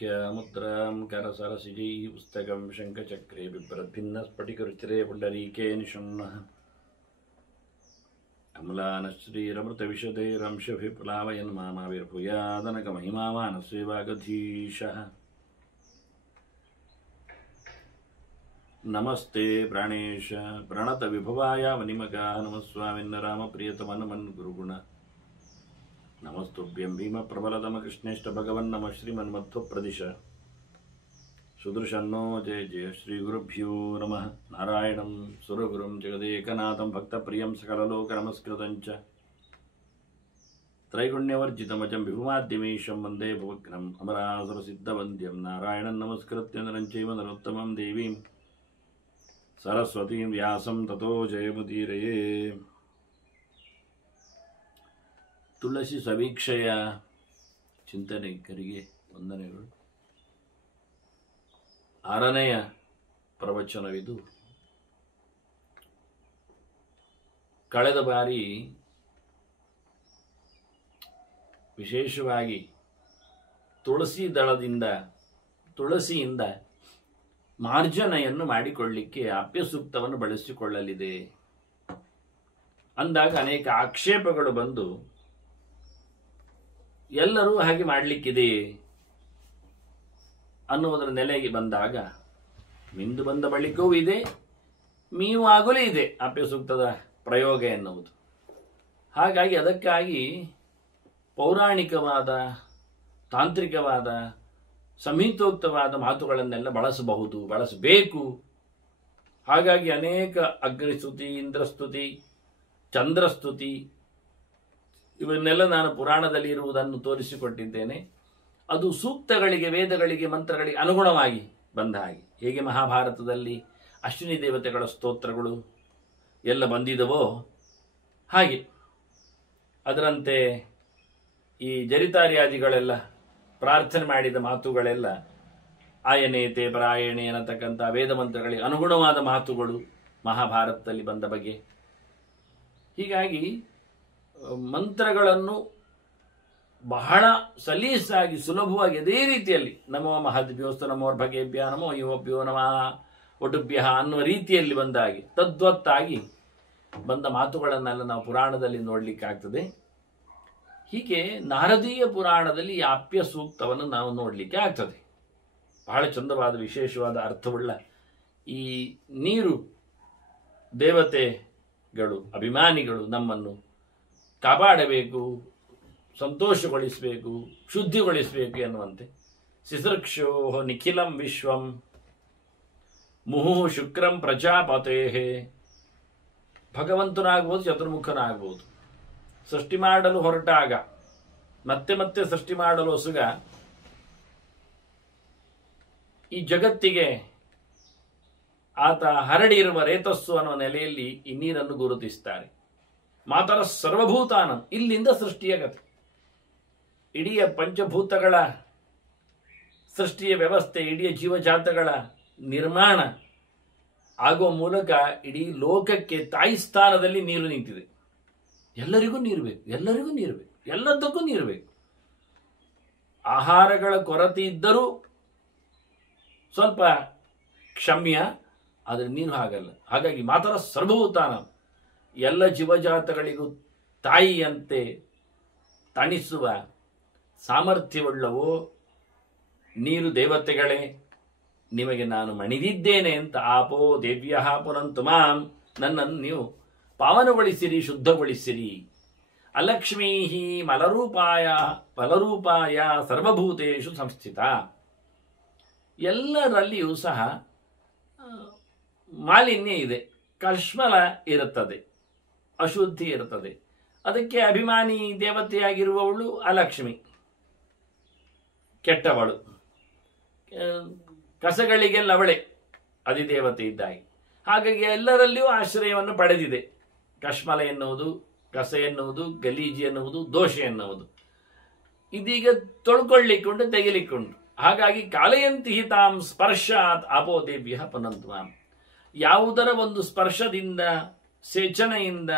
व्याख्यामुद्रां करसरसिजै पुस्तकं शङ्खचक्रे बिभ्रद्भिन्नस्फटिकरुचिरे पुण्डरीके निषण्णः अम्लानश्रीरमृतविशदैरंशभिप्लावयन् मामाविर्भूयादनकमहिमामानसेवागधीशः नमस्ते प्राणेश प्रणतविभवाय वनिमगाः नमस्वामिन्न रामप्रियतमनमन् गुरुगुण नमस्तुभ्यं भीमप्रबलतमकृष्णेष्ट भगवन् नमः श्रीमन्मध्वप्रदिश सुदृशन्नो जय जय श्रीगुरुभ्यो नमः नारायणं सुरगुरुं जगदेकनाथं भक्तप्रियं सकललोकनमस्कृतं च त्रैगुण्यवर्जितमजं विभुमाद्यमीशं वन्दे भवग्नम् अमरासुरसिद्धवन्द्यं नारायणं नमस्कृत्य नरं चैव नरोत्तमं देवीं सरस्वतीं व्यासं ततो जयमुदीरये ತುಳಸಿ ಸಮೀಕ್ಷೆಯ ಚಿಂತನೆಗರಿಗೆ ವಂದನೆಗಳು. 6ನೆಯ ಪ್ರವಚನವಿದು. ಕಳೆದ ಬಾರಿ ವಿಶೇಷವಾಗಿ ತುಳಸಿಯಿಂದ ಮಾರ್ಜನೆಯನ್ನು ಮಾಡಿಕೊಳ್ಳಿಕ್ಕೆ ಆಪ್ಯಸೂಕ್ತವನ್ನು ಬಳಸಿಕೊಳ್ಳಲಿದೆ ಅಂದಾಗ ಅನೇಕ ಆಕ್ಷೇಪಗಳು ಬಂದು ಎಲ್ಲರೂ ಹಾಗೆ ಮಾಡಲಿಕ್ಕಿದೆ ಅನ್ನುವುದರ ನೆಲೆಗೆ ಬಂದಾಗ ಮಿಂದು ಬಂದ ಬಳಿಕವೂ ಇದೆ, ಮೀವಾಗಲೂ ಇದೆ ಆಪ್ಯಸೂಕ್ತದ ಪ್ರಯೋಗ ಎನ್ನುವುದು. ಹಾಗಾಗಿ ಅದಕ್ಕಾಗಿ ಪೌರಾಣಿಕವಾದ, ತಾಂತ್ರಿಕವಾದ, ಸಂಹಿತೋಕ್ತವಾದ ಮಾತುಗಳನ್ನೆಲ್ಲ ಬಳಸಬೇಕು. ಹಾಗಾಗಿ ಅನೇಕ ಅಗ್ನಿಸ್ತುತಿ, ಇಂದ್ರಸ್ತುತಿ, ಚಂದ್ರಸ್ತುತಿ ಇವನ್ನೆಲ್ಲ ನಾನು ಪುರಾಣದಲ್ಲಿ ಇರುವುದನ್ನು ತೋರಿಸಿಕೊಟ್ಟಿದ್ದೇನೆ. ಅದು ಸೂಕ್ತಗಳಿಗೆ, ವೇದಗಳಿಗೆ, ಮಂತ್ರಗಳಿಗೆ ಅನುಗುಣವಾಗಿ ಬಂದ ಹಾಗೆ. ಹೇಗೆ ಮಹಾಭಾರತದಲ್ಲಿ ಅಶ್ವಿನಿ ದೇವತೆಗಳ ಸ್ತೋತ್ರಗಳು ಎಲ್ಲ ಬಂದಿದವೋ ಹಾಗೆ ಅದರಂತೆ ಈ ಜರಿತಾರ್ಯಾದಿಗಳೆಲ್ಲ ಪ್ರಾರ್ಥನೆ ಮಾಡಿದ ಮಾತುಗಳೆಲ್ಲ ಆಯನೇತೆ ಪರಾಯಣೆ ಅನ್ನತಕ್ಕಂಥ ವೇದ ಮಂತ್ರಗಳಿಗೆ ಅನುಗುಣವಾದ ಮಾತುಗಳು ಮಹಾಭಾರತದಲ್ಲಿ ಬಂದ ಬಗೆ. ಹೀಗಾಗಿ ಮಂತ್ರಗಳನ್ನು ಬಹಳ ಸಲೀಸಾಗಿ, ಸುಲಭವಾಗಿ ಅದೇ ರೀತಿಯಲ್ಲಿ ನಮೋ ಮಹದ್ಭ್ಯೋಸ್ತು ನಮೋರ್ಭಗೇಭ್ಯ ನಮೋ ಯುವಭ್ಯೋ ನಮಃ ಒಟುಭ್ಯ ಅನ್ನುವ ರೀತಿಯಲ್ಲಿ ಬಂದಾಗಿ ತದ್ವತ್ತಾಗಿ ಬಂದ ಮಾತುಗಳನ್ನೆಲ್ಲ ನಾವು ಪುರಾಣದಲ್ಲಿ ನೋಡಲಿಕ್ಕಾಗ್ತದೆ. ಹೀಗೆ ನಾರದೀಯ ಪುರಾಣದಲ್ಲಿ ಈ ಆಪ್ಯ ಸೂಕ್ತವನ್ನು ನಾವು ನೋಡಲಿಕ್ಕೆ ಆಗ್ತದೆ. ಬಹಳ ಚಂದವಾದ, ವಿಶೇಷವಾದ ಅರ್ಥವುಳ್ಳ ಈ ನೀರು ದೇವತೆಗಳು, ಅಭಿಮಾನಿಗಳು ನಮ್ಮನ್ನು ಕಾಪಾಡಬೇಕು, ಸಂತೋಷಗೊಳಿಸಬೇಕು, ಶುದ್ಧಿಗೊಳಿಸಬೇಕು ಎನ್ನುವಂತೆ ಸಿಸೃಕ್ಷೋ ನಿಖಿಲಂ ವಿಶ್ವಂ ಮುಹು ಶುಕ್ರಂ ಪ್ರಜಾಪತೇ. ಭಗವಂತನಾಗ್ಬೋದು, ಚತುರ್ಮುಖನಾಗ್ಬೋದು. ಸೃಷ್ಟಿ ಮಾಡಲು ಹೊರಟಾಗ ಮತ್ತೆ ಮತ್ತೆ ಸೃಷ್ಟಿ ಮಾಡಲು ಹೊಸಗ ಈ ಜಗತ್ತಿಗೆ ಆತ ಹರಡಿರುವ ರೇತಸ್ಸು ಅನ್ನುವ ನೆಲೆಯಲ್ಲಿ ಈ ನೀರನ್ನು ಗುರುತಿಸ್ತಾರೆ. ಮಾತರ ಸರ್ವಭೂತಾನ, ಇಲ್ಲಿಂದ ಸೃಷ್ಟಿಯ ಕಥೆ. ಇಡೀ ಪಂಚಭೂತಗಳ ಸೃಷ್ಟಿಯ ವ್ಯವಸ್ಥೆ, ಇಡೀ ಜೀವಜಾತಗಳ ನಿರ್ಮಾಣ ಆಗುವ ಮೂಲಕ ಇಡೀ ಲೋಕಕ್ಕೆ ತಾಯಿ ಸ್ಥಾನದಲ್ಲಿ ನೀರು ನಿಂತಿದೆ. ಎಲ್ಲರಿಗೂ ನೀರು ಬೇಕು, ಎಲ್ಲರಿಗೂ ನೀರು ಬೇಕು, ಎಲ್ಲದಕ್ಕೂ ನೀರು ಬೇಕು. ಆಹಾರಗಳ ಕೊರತೆ ಇದ್ದರೂ ಸ್ವಲ್ಪ ಕ್ಷಮ್ಯ, ಆದರೆ ನೀರು ಹಾಗಲ್ಲ. ಹಾಗಾಗಿ ಮಾತರ ಸರ್ವಭೂತಾನ, ಎಲ್ಲ ಜೀವಜಾತಗಳಿಗೂ ತಾಯಿಯಂತೆ ತಣಿಸುವ ಸಾಮರ್ಥ್ಯವುಳ್ಳವೋ ನೀರು. ದೇವತೆಗಳೇ, ನಿಮಗೆ ನಾನು ಮಣಿದಿದ್ದೇನೆ ಅಂತ ಆಪೋ ದೇವ್ಯ ಪುನಂತು ಮಾಂ, ನನ್ನನ್ನು ನೀವು ಪಾವನಗೊಳಿಸಿರಿ, ಶುದ್ಧಗೊಳಿಸಿರಿ. ಅಲಕ್ಷ್ಮೀ ಫಲರೂಪಾಯ ಸರ್ವಭೂತೇಷು ಸಂಸ್ಥಿತ. ಎಲ್ಲರಲ್ಲಿಯೂ ಸಹ ಮಾಲಿನ್ಯ ಇದೆ, ಕಶ್ಮಲ ಇರುತ್ತದೆ, ಅಶುದ್ಧಿ ಇರುತ್ತದೆ. ಅದಕ್ಕೆ ಅಭಿಮಾನಿ ದೇವತೆಯಾಗಿರುವವಳು ಅಲಕ್ಷ್ಮಿ, ಕೆಟ್ಟವಳು. ಕಸಗಳಿಗೆಲ್ಲ ಅವಳೆ ಅಧಿದೇವತೆ ಇದ್ದಾಗಿ. ಹಾಗಾಗಿ ಎಲ್ಲರಲ್ಲಿಯೂ ಆಶ್ರಯವನ್ನು ಪಡೆದಿದೆ. ಕಶ್ಮಲ ಎನ್ನುವುದು, ಕಸ ಎನ್ನುವುದು, ಗಲೀಜಿ ಎನ್ನುವುದು, ದೋಷ ಎನ್ನುವುದು ಇದೀಗ ತೊಳ್ಕೊಳ್ಳಿಕ್ಕುಂಟು, ತೆಗಿಲಿಕ್ಕುಂಟು. ಹಾಗಾಗಿ ಕಾಲಯಂತಿ ಹಿತಾಂ ಸ್ಪರ್ಶಾತ್ ಆಪೋದೇವ್ಯ ಪುನಂತ್ವಾಂ. ಯಾವುದರ ಒಂದು ಸ್ಪರ್ಶದಿಂದ, ಸೇಚನೆಯಿಂದ,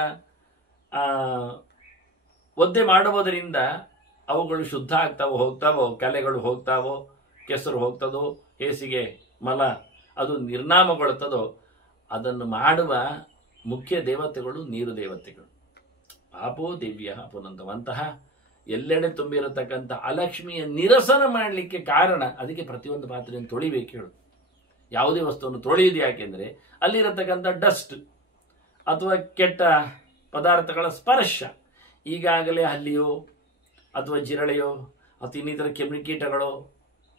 ಒದ್ದೆ ಮಾಡುವುದರಿಂದ ಅವುಗಳು ಶುದ್ಧ ಆಗ್ತಾವೋ ಹೋಗ್ತಾವೋ, ಕಲೆಗಳು ಹೋಗ್ತಾವೋ, ಕೆಸರು ಹೋಗ್ತದೋ, ಹೇಸಿಗೆ ಮಲ ಅದು ನಿರ್ನಾಮಗೊಳ್ತದೋ, ಅದನ್ನು ಮಾಡುವ ಮುಖ್ಯ ದೇವತೆಗಳು ನೀರು ದೇವತೆಗಳು. ಆಪೋ ದಿವ್ಯ ಪುನಂತವಂತಹ ಎಲ್ಲೆಡೆ ತುಂಬಿರತಕ್ಕಂಥ ಅಲಕ್ಷ್ಮಿಯ ನಿರಸನ ಮಾಡಲಿಕ್ಕೆ ಕಾರಣ. ಅದಕ್ಕೆ ಪ್ರತಿಯೊಂದು ಪಾತ್ರೆಯನ್ನು ತೊಳಿಬೇಕು ಹೇಳು. ಯಾವುದೇ ವಸ್ತುವನ್ನು ತೊಳೆಯುವುದು ಯಾಕೆಂದರೆ ಅಲ್ಲಿರತಕ್ಕಂಥ ಡಸ್ಟ್ ಅಥವಾ ಕೆಟ್ಟ ಪದಾರ್ಥಗಳ ಸ್ಪರ್ಶ, ಈಗಾಗಲೇ ಹಲ್ಲಿಯೋ ಅಥವಾ ಜಿರಳೆಯೋ ಅಥವಾ ಇನ್ನಿತರ ಕ್ರಿಮಿಕೀಟಗಳೋ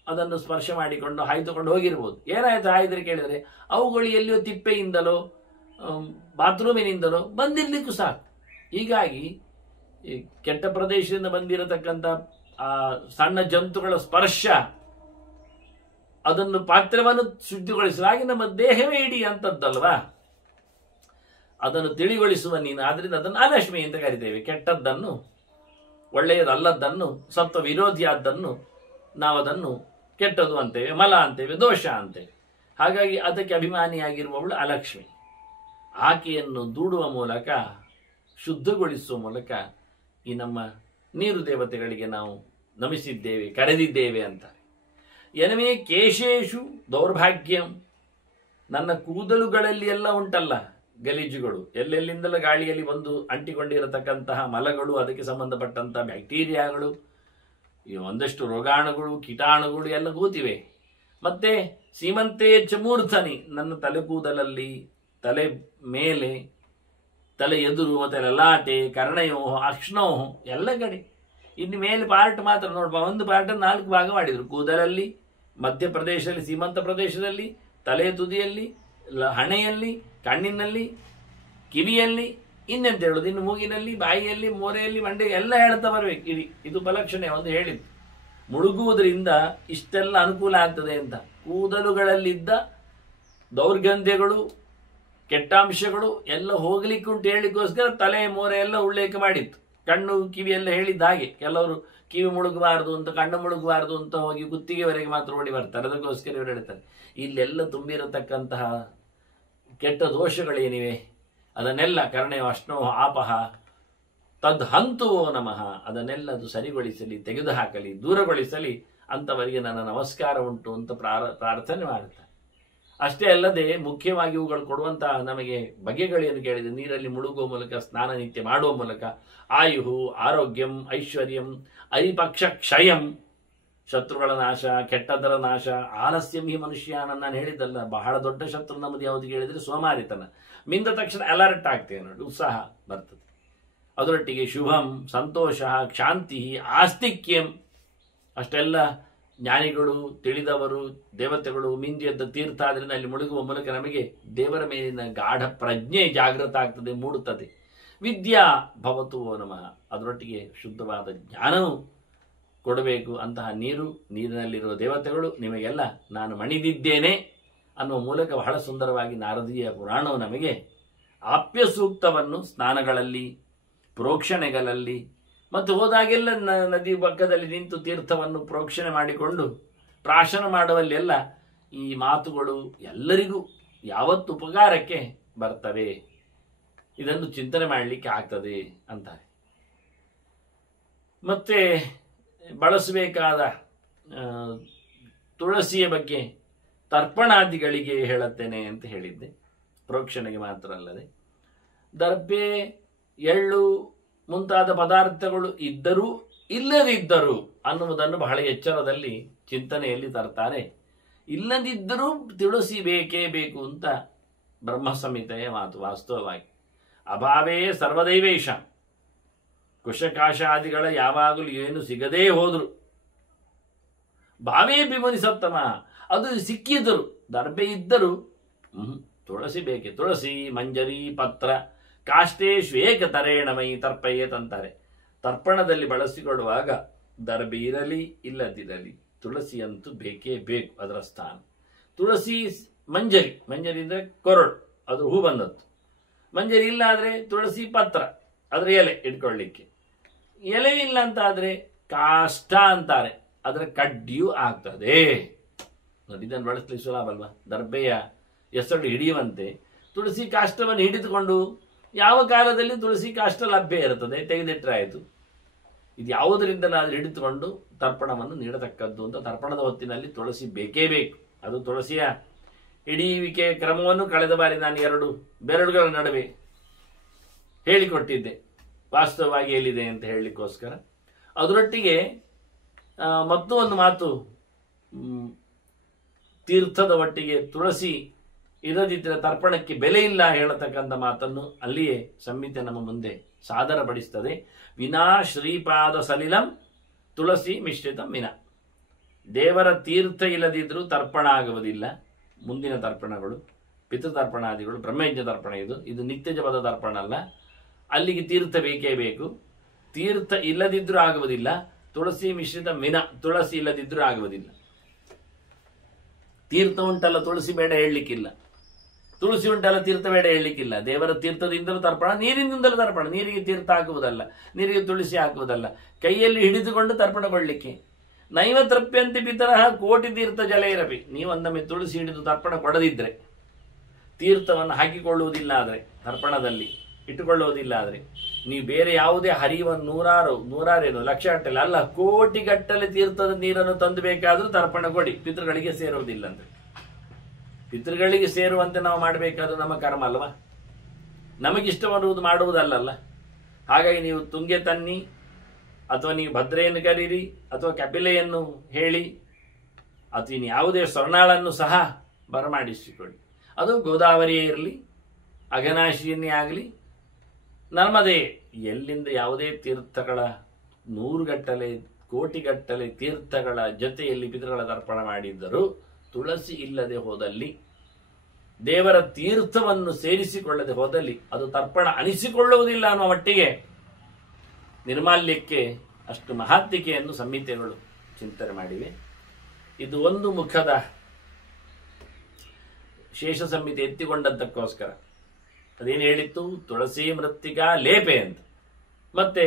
ಅದನ್ನು ಸ್ಪರ್ಶ ಮಾಡಿಕೊಂಡು ಹಾಯ್ದುಕೊಂಡು ಹೋಗಿರ್ಬೋದು. ಏನಾಯ್ತು ಹಾಯ್ದರೆ ಕೇಳಿದರೆ ಅವುಗಳು ಎಲ್ಲಿಯೋ ತಿಪ್ಪೆಯಿಂದಲೋ ಬಾತ್ರೂಮಿನಿಂದಲೋ ಬಂದಿರಲಿಕ್ಕೂ ಸಾಕು. ಹೀಗಾಗಿ ಈ ಕೆಟ್ಟ ಪ್ರದೇಶದಿಂದ ಬಂದಿರತಕ್ಕಂಥ ಆ ಸಣ್ಣ ಜಂತುಗಳ ಸ್ಪರ್ಶ ಅದನ್ನು ಪಾತ್ರವನ್ನು ಶುದ್ಧಿಗೊಳಿಸುವ ಹಾಗೆ ನಮ್ಮ ದೇಹವೇ ಇಡೀ ಅಂತದ್ದಲ್ವಾ, ಅದನ್ನು ತಿಳಿಗೊಳಿಸುವ ನೀನು. ಆದ್ರಿಂದ ಅದನ್ನು ಅಲಕ್ಷ್ಮಿ ಅಂತ ಕರಿತೇವೆ. ಕೆಟ್ಟದ್ದನ್ನು, ಒಳ್ಳೆಯದಲ್ಲದ್ದನ್ನು, ಸತ್ವ ವಿರೋಧಿಯಾದ್ದನ್ನು ನಾವು ಅದನ್ನು ಕೆಟ್ಟದು ಅಂತೇವೆ, ಮಲ ಅಂತೇವೆ, ದೋಷ ಅಂತೇವೆ. ಹಾಗಾಗಿ ಅದಕ್ಕೆ ಅಭಿಮಾನಿಯಾಗಿರುವವಳು ಅಲಕ್ಷ್ಮಿ. ಆಕೆಯನ್ನು ದೂಡುವ ಮೂಲಕ, ಶುದ್ಧಗೊಳಿಸುವ ಮೂಲಕ ಈ ನಮ್ಮ ನೀರು ದೇವತೆಗಳಿಗೆ ನಾವು ನಮಿಸಿದ್ದೇವೆ, ಕರೆದಿದ್ದೇವೆ ಅಂತಾರೆ. ಎನಮೇ ಕೇಶೇಶು ದೌರ್ಭಾಗ್ಯಂ, ನನ್ನ ಕೂದಲುಗಳಲ್ಲಿ ಎಲ್ಲ ಉಂಟಲ್ಲ ಗಲೀಜುಗಳು, ಎಲ್ಲೆಲ್ಲಿಂದಲೂ ಗಾಳಿಯಲ್ಲಿ ಬಂದು ಅಂಟಿಕೊಂಡಿರತಕ್ಕಂತಹ ಮಲಗಳು, ಅದಕ್ಕೆ ಸಂಬಂಧಪಟ್ಟಂತಹ ಬ್ಯಾಕ್ಟೀರಿಯಾಗಳು, ಒಂದಷ್ಟು ರೋಗಾಣುಗಳು, ಕೀಟಾಣುಗಳು ಎಲ್ಲ ಕೂತಿವೆ. ಮತ್ತೆ ಸೀಮಂತೆ ಚಮೂರ್ಥನಿ, ನನ್ನ ತಲೆ ಕೂದಲಲ್ಲಿ, ತಲೆ ಮೇಲೆ, ತಲೆ ಎದುರು, ಮತ್ತೆ ಲಲಾಟೆ, ಕರ್ಣಯೋಹ, ಅಕ್ಷ್ಣೋಹ ಎಲ್ಲ ಕಡೆ. ಇನ್ನು ಮೇಲೆ ಪಾರ್ಟ್ ಮಾತ್ರ ನೋಡ್ಬಾ, ಒಂದು ಪಾರ್ಟನ್ನು 4 ಭಾಗ ಮಾಡಿದರು. ಕೂದಲಲ್ಲಿ, ಮಧ್ಯಪ್ರದೇಶದಲ್ಲಿ, ಸೀಮಂತ ಪ್ರದೇಶದಲ್ಲಿ, ತಲೆಯ ತುದಿಯಲ್ಲಿ, ಹಣೆಯಲ್ಲಿ, ಕಣ್ಣಿನಲ್ಲಿ, ಕಿವಿಯಲ್ಲಿ, ಇನ್ನೆಂತ ಹೇಳೋದು, ಇನ್ನು ಮೂಗಿನಲ್ಲಿ, ಬಾಯಿಯಲ್ಲಿ, ಮೋರೆಯಲ್ಲಿ, ಮಂಡೆ ಎಲ್ಲ ಹೇಳ್ತಾ ಬರ್ಬೇಕು. ಇದು ಉಪಲಕ್ಷಣೆ ಒಂದು ಹೇಳಿದ್ದು. ಮುಳುಗುವುದರಿಂದ ಇಷ್ಟೆಲ್ಲ ಅನುಕೂಲ ಆಗ್ತದೆ ಅಂತ. ಕೂದಲುಗಳಲ್ಲಿದ್ದ ದೌರ್ಗಂಧ್ಯಗಳು, ಕೆಟ್ಟಾಂಶಗಳು ಎಲ್ಲ ಹೋಗ್ಲಿಕ್ಕೆ ಉಂಟು ಹೇಳಿಕ್ಕೋಸ್ಕರ ತಲೆ ಮೋರೆ ಎಲ್ಲ ಉಲ್ಲೇಖ ಮಾಡಿತ್ತು. ಕಣ್ಣು ಕಿವಿ ಎಲ್ಲ ಹೇಳಿದ್ದ ಹಾಗೆ. ಕೆಲವರು ಕಿವಿ ಮುಳುಗಬಾರದು ಅಂತ, ಕಣ್ಣು ಮುಳುಗಬಾರದು ಅಂತ ಹೋಗಿ ಕುತ್ತಿಗೆವರೆಗೆ ಮಾತ್ರ ಓಡಿ ಬರ್ತಾರೆ. ಅದಕ್ಕೋಸ್ಕರ ಇವರು ಹೇಳ್ತಾರೆ ಇಲ್ಲೆಲ್ಲ ತುಂಬಿರತಕ್ಕಂತಹ ಕೆಟ್ಟ ದೋಷಗಳೇನಿವೆ ಅದನ್ನೆಲ್ಲ ಕರ್ಣೆಯೋ ಅಷ್ಣೋ ಆಪಹ ತದ್ ಹಂತುವೋ ನಮಃ, ಅದನ್ನೆಲ್ಲ ಅದು ಸರಿಗೊಳಿಸಲಿ, ತೆಗೆದುಹಾಕಲಿ, ದೂರಗೊಳಿಸಲಿ, ಅಂತವರಿಗೆ ನನ್ನ ನಮಸ್ಕಾರ ಉಂಟು ಅಂತ ಪ್ರಾರ್ಥನೆ ಮಾಡುತ್ತಾರೆ. ಅಷ್ಟೇ ಅಲ್ಲದೆ ಮುಖ್ಯವಾಗಿ ಇವುಗಳು ಕೊಡುವಂತಹ ನಮಗೆ ಬಗೆಗಳೇನು ಕೇಳಿದೆ, ನೀರಲ್ಲಿ ಮುಳುಗುವ ಮೂಲಕ, ಸ್ನಾನ ನಿತ್ಯ ಮಾಡುವ ಮೂಲಕ ಆಯುಹು, ಆರೋಗ್ಯಂ, ಐಶ್ವರ್ಯಂ, ಐಪಕ್ಷ ಕ್ಷಯಂ, ಶತ್ರುಗಳ ನಾಶ, ಕೆಟ್ಟದರ ನಾಶ, ಆಲಸ್ಯಂ ಈ ಮನುಷ್ಯ. ನಾನು ಹೇಳಿದ್ದಲ್ಲ, ಬಹಳ ದೊಡ್ಡ ಶತ್ರು ನಮ್ಮದು ಯಾವುದು ಕೇಳಿದರೆ ಸೋಮಾರಿತನ. ಮಿಂದ ತಕ್ಷಣ ಅಲರ್ಟ್ ಆಗ್ತೇವೆ ನೋಡಿ, ಉತ್ಸಾಹ ಬರ್ತದೆ. ಅದರೊಟ್ಟಿಗೆ ಶುಭಂ, ಸಂತೋಷ, ಶಾಂತಿ, ಆಸ್ತಿಕ್ಯಂ, ಅಷ್ಟೆಲ್ಲ ಜ್ಞಾನಿಗಳು, ತಿಳಿದವರು, ದೇವತೆಗಳು ಮಿಂದಿಯದ್ದ ತೀರ್ಥ ಆದ್ರಿಂದ ಅಲ್ಲಿ ಮುಳುಗುವ ಮೂಲಕ ನಮಗೆ ದೇವರ ಮೇಲಿನ ಗಾಢ ಪ್ರಜ್ಞೆ ಜಾಗೃತ ಆಗ್ತದೆ, ಮೂಡುತ್ತದೆ. ವಿದ್ಯಾ ಭವತು ನಮಃ, ಅದರೊಟ್ಟಿಗೆ ಶುದ್ಧವಾದ ಜ್ಞಾನವೂ ಕೊಡಬೇಕು. ಅಂತಹ ನೀರಿನಲ್ಲಿರುವ ದೇವತೆಗಳು ನಿಮಗೆಲ್ಲ ನಾನು ಮಣಿದಿದ್ದೇನೆ ಅನ್ನುವ ಮೂಲಕ ಬಹಳ ಸುಂದರವಾಗಿ ನಾರದೀಯ ಪುರಾಣವು ನಮಗೆ ಆಪ್ಯ ಸೂಕ್ತವನ್ನು ಸ್ನಾನಗಳಲ್ಲಿ, ಪ್ರೋಕ್ಷಣೆಗಳಲ್ಲಿ ಮತ್ತು ಹೋದಾಗೆಲ್ಲ ನದಿ ಪಕ್ಕದಲ್ಲಿ ನಿಂತು ತೀರ್ಥವನ್ನು ಪ್ರೋಕ್ಷಣೆ ಮಾಡಿಕೊಂಡು ಪ್ರಾಶನ ಮಾಡುವಲ್ಲೆಲ್ಲ ಈ ಮಾತುಗಳು ಎಲ್ಲರಿಗೂ ಯಾವತ್ತು ಉಪಕಾರಕ್ಕೆ ಬರ್ತವೆ, ಇದನ್ನು ಚಿಂತನೆ ಮಾಡಲಿಕ್ಕೆ ಆಗ್ತದೆ ಅಂತಾರೆ. ಮತ್ತೆ ಬಳಸಬೇಕಾದ ತುಳಸಿಯ ಬಗ್ಗೆ ತರ್ಪಣಾದಿಗಳಿಗೆ ಹೇಳುತ್ತೇನೆ ಅಂತ ಹೇಳಿದ್ದೆ. ಪ್ರೋಕ್ಷಣೆಗೆ ಮಾತ್ರ ಅಲ್ಲದೆ ದರ್ಬೆ, ಎಳ್ಳು ಮುಂತಾದ ಪದಾರ್ಥಗಳು ಇದ್ದರೂ ಇಲ್ಲದಿದ್ದರೂ ಅನ್ನುವುದನ್ನು ಬಹಳ ಎಚ್ಚರದಲ್ಲಿ ಚಿಂತನೆಯಲ್ಲಿ ತರ್ತಾರೆ. ಇಲ್ಲದಿದ್ದರೂ ತುಳಸಿ ಬೇಕೇ ಬೇಕು ಅಂತ ಬ್ರಹ್ಮ ಸಂಹಿತೆಯ ಮಾತು. ವಾಸ್ತವವಾಗಿ ಅಭಾವೇ ಸರ್ವದೈವೇಶ, ಕುಶಕಾಶಾದಿಗಳ ಯಾವಾಗಲೂ ಏನು ಸಿಗದೇ ಹೋದ್ರು, ಭಾವೇ ಬಿಮುನಿ ಸತ್ತಮ, ಅದು ಸಿಕ್ಕಿದ್ದರು, ದರ್ಬೆ ಇದ್ದರೂ ತುಳಸಿ ಬೇಕೆ. ತುಳಸಿ, ಮಂಜರಿ, ಪತ್ರ, ಕಾಷ್ಟೇ ಶ್ವೇಕ ತರೇಣಮೈ ತರ್ಪಯೇತ್ ಅಂತಾರೆ. ತರ್ಪಣದಲ್ಲಿ ಬಳಸಿಕೊಳ್ಳುವಾಗ ದರ್ಬೆ ಇರಲಿ ಇಲ್ಲದಿರಲಿ ತುಳಸಿಯಂತೂ ಬೇಕೇ ಬೇಕು, ಅದರ ಸ್ಥಾನ. ತುಳಸಿ, ಮಂಜರಿ, ಮಂಜರಿ ಅಂದರೆ ಕೊರಳು, ಅದು ಹೂ ಬಂದದ್ದು. ಮಂಜರಿ ಇಲ್ಲ ಆದರೆ ತುಳಸಿ ಪತ್ರ, ಅದರ ಎಲೆ ಇಟ್ಕೊಳ್ಳಿಕ್ಕೆ. ಎಲೆ ಇಲ್ಲ ಅಂತ ಆದರೆ ಕಾಷ್ಟ ಅಂತಾರೆ, ಅದರ ಕಡ್ಡಿಯೂ ಆಗ್ತದೆ ನೋಡಿ. ಇದನ್ನು ಬಳಸಲಿಕ್ಕೆ ಸುಲಭ ಅಲ್ವಾ? ದರ್ಬೆಯ ಹೆಸರು ಹಿಡಿಯುವಂತೆ ತುಳಸಿ ಕಾಷ್ಟವನ್ನು ಹಿಡಿದುಕೊಂಡು ಯಾವ ಕಾಲದಲ್ಲಿ ತುಳಸಿ ಕಾಷ್ಟ ಲಭ್ಯ ಇರುತ್ತದೆ ತೆಗೆದಿಟ್ಟರೆ ಆಯಿತು. ಇದು ಯಾವುದರಿಂದಲಾದರೂ ಹಿಡಿದುಕೊಂಡು ತರ್ಪಣವನ್ನು ನೀಡತಕ್ಕದ್ದು ಅಂತ ತರ್ಪಣದ ಹೊತ್ತಿನಲ್ಲಿ ತುಳಸಿ ಬೇಕೇ ಬೇಕು. ಅದು ತುಳಸಿಯ ಹಿಡಿಯುವಿಕೆ ಕ್ರಮವನ್ನು ಕಳೆದ ಬಾರಿ ನಾನು 2 ಬೆರಳುಗಳ ನಡುವೆ ಹೇಳಿಕೊಟ್ಟಿದ್ದೆ, ವಾಸ್ತವವಾಗಿ ಎಲ್ಲಿದೆ ಅಂತ ಹೇಳಲಿಕ್ಕೋಸ್ಕರ. ಅದರೊಟ್ಟಿಗೆ ಮತ್ತೂ ಒಂದು ಮಾತು, ತೀರ್ಥದ ಒಟ್ಟಿಗೆ ತುಳಸಿ ಇರದಿದ್ದರೆ ತರ್ಪಣಕ್ಕೆ ಬೆಲೆ ಇಲ್ಲ ಹೇಳತಕ್ಕಂಥ ಮಾತನ್ನು ಅಲ್ಲಿಯೇ ಸಂಹಿತೆ ನಮ್ಮ ಮುಂದೆ ಸಾದರಪಡಿಸ್ತದೆ. ವಿನಾ ಶ್ರೀಪಾದ ಸಲಿಲಂ ತುಳಸಿ ಮಿಶ್ರಿತಂ ವಿನ. ದೇವರ ತೀರ್ಥ ಇಲ್ಲದಿದ್ದರೂ ತರ್ಪಣ ಆಗುವುದಿಲ್ಲ. ಮುಂದಿನ ತರ್ಪಣಗಳು ಪಿತೃತರ್ಪಣಾದಿಗಳು, ಬ್ರಹ್ಮಯಜ್ಞ ತರ್ಪಣ ಇದು ನಿತ್ಯ ಜಪದ ತರ್ಪಣ ಅಲ್ಲ. ಅಲ್ಲಿಗೆ ತೀರ್ಥ ಬೇಕೇ ಬೇಕು. ತೀರ್ಥ ಇಲ್ಲದಿದ್ರೂ ಆಗುವುದಿಲ್ಲ. ತುಳಸಿ ಮಿಶ್ರಿತ ವಿನ, ತುಳಸಿ ಇಲ್ಲದಿದ್ರೂ ಆಗುವುದಿಲ್ಲ. ತೀರ್ಥ ಉಂಟಲ್ಲ ತುಳಸಿ ಬೇಡ ಹೇಳಲಿಕ್ಕಿಲ್ಲ, ತುಳಸಿ ಉಂಟಲ್ಲ ತೀರ್ಥ ಬೇಡ ಹೇಳಲಿಕ್ಕಿಲ್ಲ. ದೇವರ ತೀರ್ಥದಿಂದಲೂ ತರ್ಪಣ, ನೀರಿನಿಂದಲೂ ತರ್ಪಣ. ನೀರಿಗೆ ತೀರ್ಥ ಹಾಕುವುದಲ್ಲ, ನೀರಿಗೆ ತುಳಸಿ ಹಾಕುವುದಲ್ಲ, ಕೈಯಲ್ಲಿ ಹಿಡಿದುಕೊಂಡು ತರ್ಪಣಗೊಳ್ಳಲಿಕ್ಕೆ. ನೈವ ತೃಪ್ಯಂತಿ ಪಿತರಃ ಕೋಟಿ ತೀರ್ಥ ಜಲ ಇರಬಿ. ನೀವೊಂದೊಮ್ಮೆ ತುಳಸಿ ಹಿಡಿದು ತರ್ಪಣ ಕೊಡದಿದ್ರೆ, ತೀರ್ಥವನ್ನು ಹಾಕಿಕೊಳ್ಳುವುದಿಲ್ಲ ಆದರೆ, ತರ್ಪಣದಲ್ಲಿ ಇಟ್ಟುಕೊಳ್ಳುವುದಿಲ್ಲ ಆದರೆ, ನೀವು ಬೇರೆ ಯಾವುದೇ ಹರಿಯುವ ನೂರಾರೇನು ಲಕ್ಷಗಟ್ಟಲೆ ಅಲ್ಲ, ಕೋಟಿಗಟ್ಟಲೆ ತೀರ್ಥದ ನೀರನ್ನು ತಂದು ಬೇಕಾದರೂ ತರ್ಪಣ ಕೊಡಿ, ಪಿತೃಗಳಿಗೆ ಸೇರುವುದಿಲ್ಲ ಅಂದ್ರೆ. ಪಿತೃಗಳಿಗೆ ಸೇರುವಂತೆ ನಾವು ಮಾಡಬೇಕಾದ್ರೂ ನಮ್ಮ ಕರ್ಮ ಅಲ್ವಾ, ನಮಗಿಷ್ಟವಾಗುವುದು ಮಾಡುವುದಲ್ಲಲ್ಲ. ಹಾಗಾಗಿ ನೀವು ತುಂಗೆ ತನ್ನಿ, ಅಥವಾ ನೀವು ಭದ್ರೆಯನ್ನು ಕರೀರಿ, ಅಥವಾ ಕಪಿಲೆಯನ್ನು ಹೇಳಿ, ಅಥವಾ ಇನ್ನು ಯಾವುದೇ ಸ್ವರ್ಣಾಳನ್ನು ಸಹ ಬರಮಾಡಿಸಿಕೊಳ್ಳಿ. ಅದು ಗೋದಾವರಿಯೇ ಇರಲಿ, ಅಘನಾಶಿಯನ್ನೇ ಆಗಲಿ, ನರ್ಮದೆ, ಎಲ್ಲಿಂದ ಯಾವುದೇ ತೀರ್ಥಗಳ 100 ಗಟ್ಟಲೆ ಕೋಟಿಗಟ್ಟಲೆ ತೀರ್ಥಗಳ ಜೊತೆಯಲ್ಲಿ ಪಿತೃಗಳ ತರ್ಪಣ ಮಾಡಿದ್ದರೂ ತುಳಸಿ ಇಲ್ಲದೆ ಹೋದಲ್ಲಿ, ದೇವರ ತೀರ್ಥವನ್ನು ಸೇರಿಸಿಕೊಳ್ಳದೆ ಹೋದಲ್ಲಿ ಅದು ತರ್ಪಣ ಅನಿಸಿಕೊಳ್ಳುವುದಿಲ್ಲ ಅನ್ನುವ ಮಟ್ಟಿಗೆ ನಿರ್ಮಾಲ್ಯಕ್ಕೆ ಅಷ್ಟು ಮಹಾತ್ಮಿಕೆಯನ್ನು ಸಂಹಿತೆಗಳು ಚಿಂತನೆ ಮಾಡಿವೆ. ಇದು ಒಂದು ಮುಖದ ಶೇಷ ಸಂಹಿತೆ ಎತ್ತಿಕೊಂಡದ್ದಕ್ಕೋಸ್ಕರ ಅದೇನು ಹೇಳಿತ್ತು, ತುಳಸಿ ಮೃತ್ತಿಕಾ ಲೇಪೆ ಅಂತ, ಮತ್ತೆ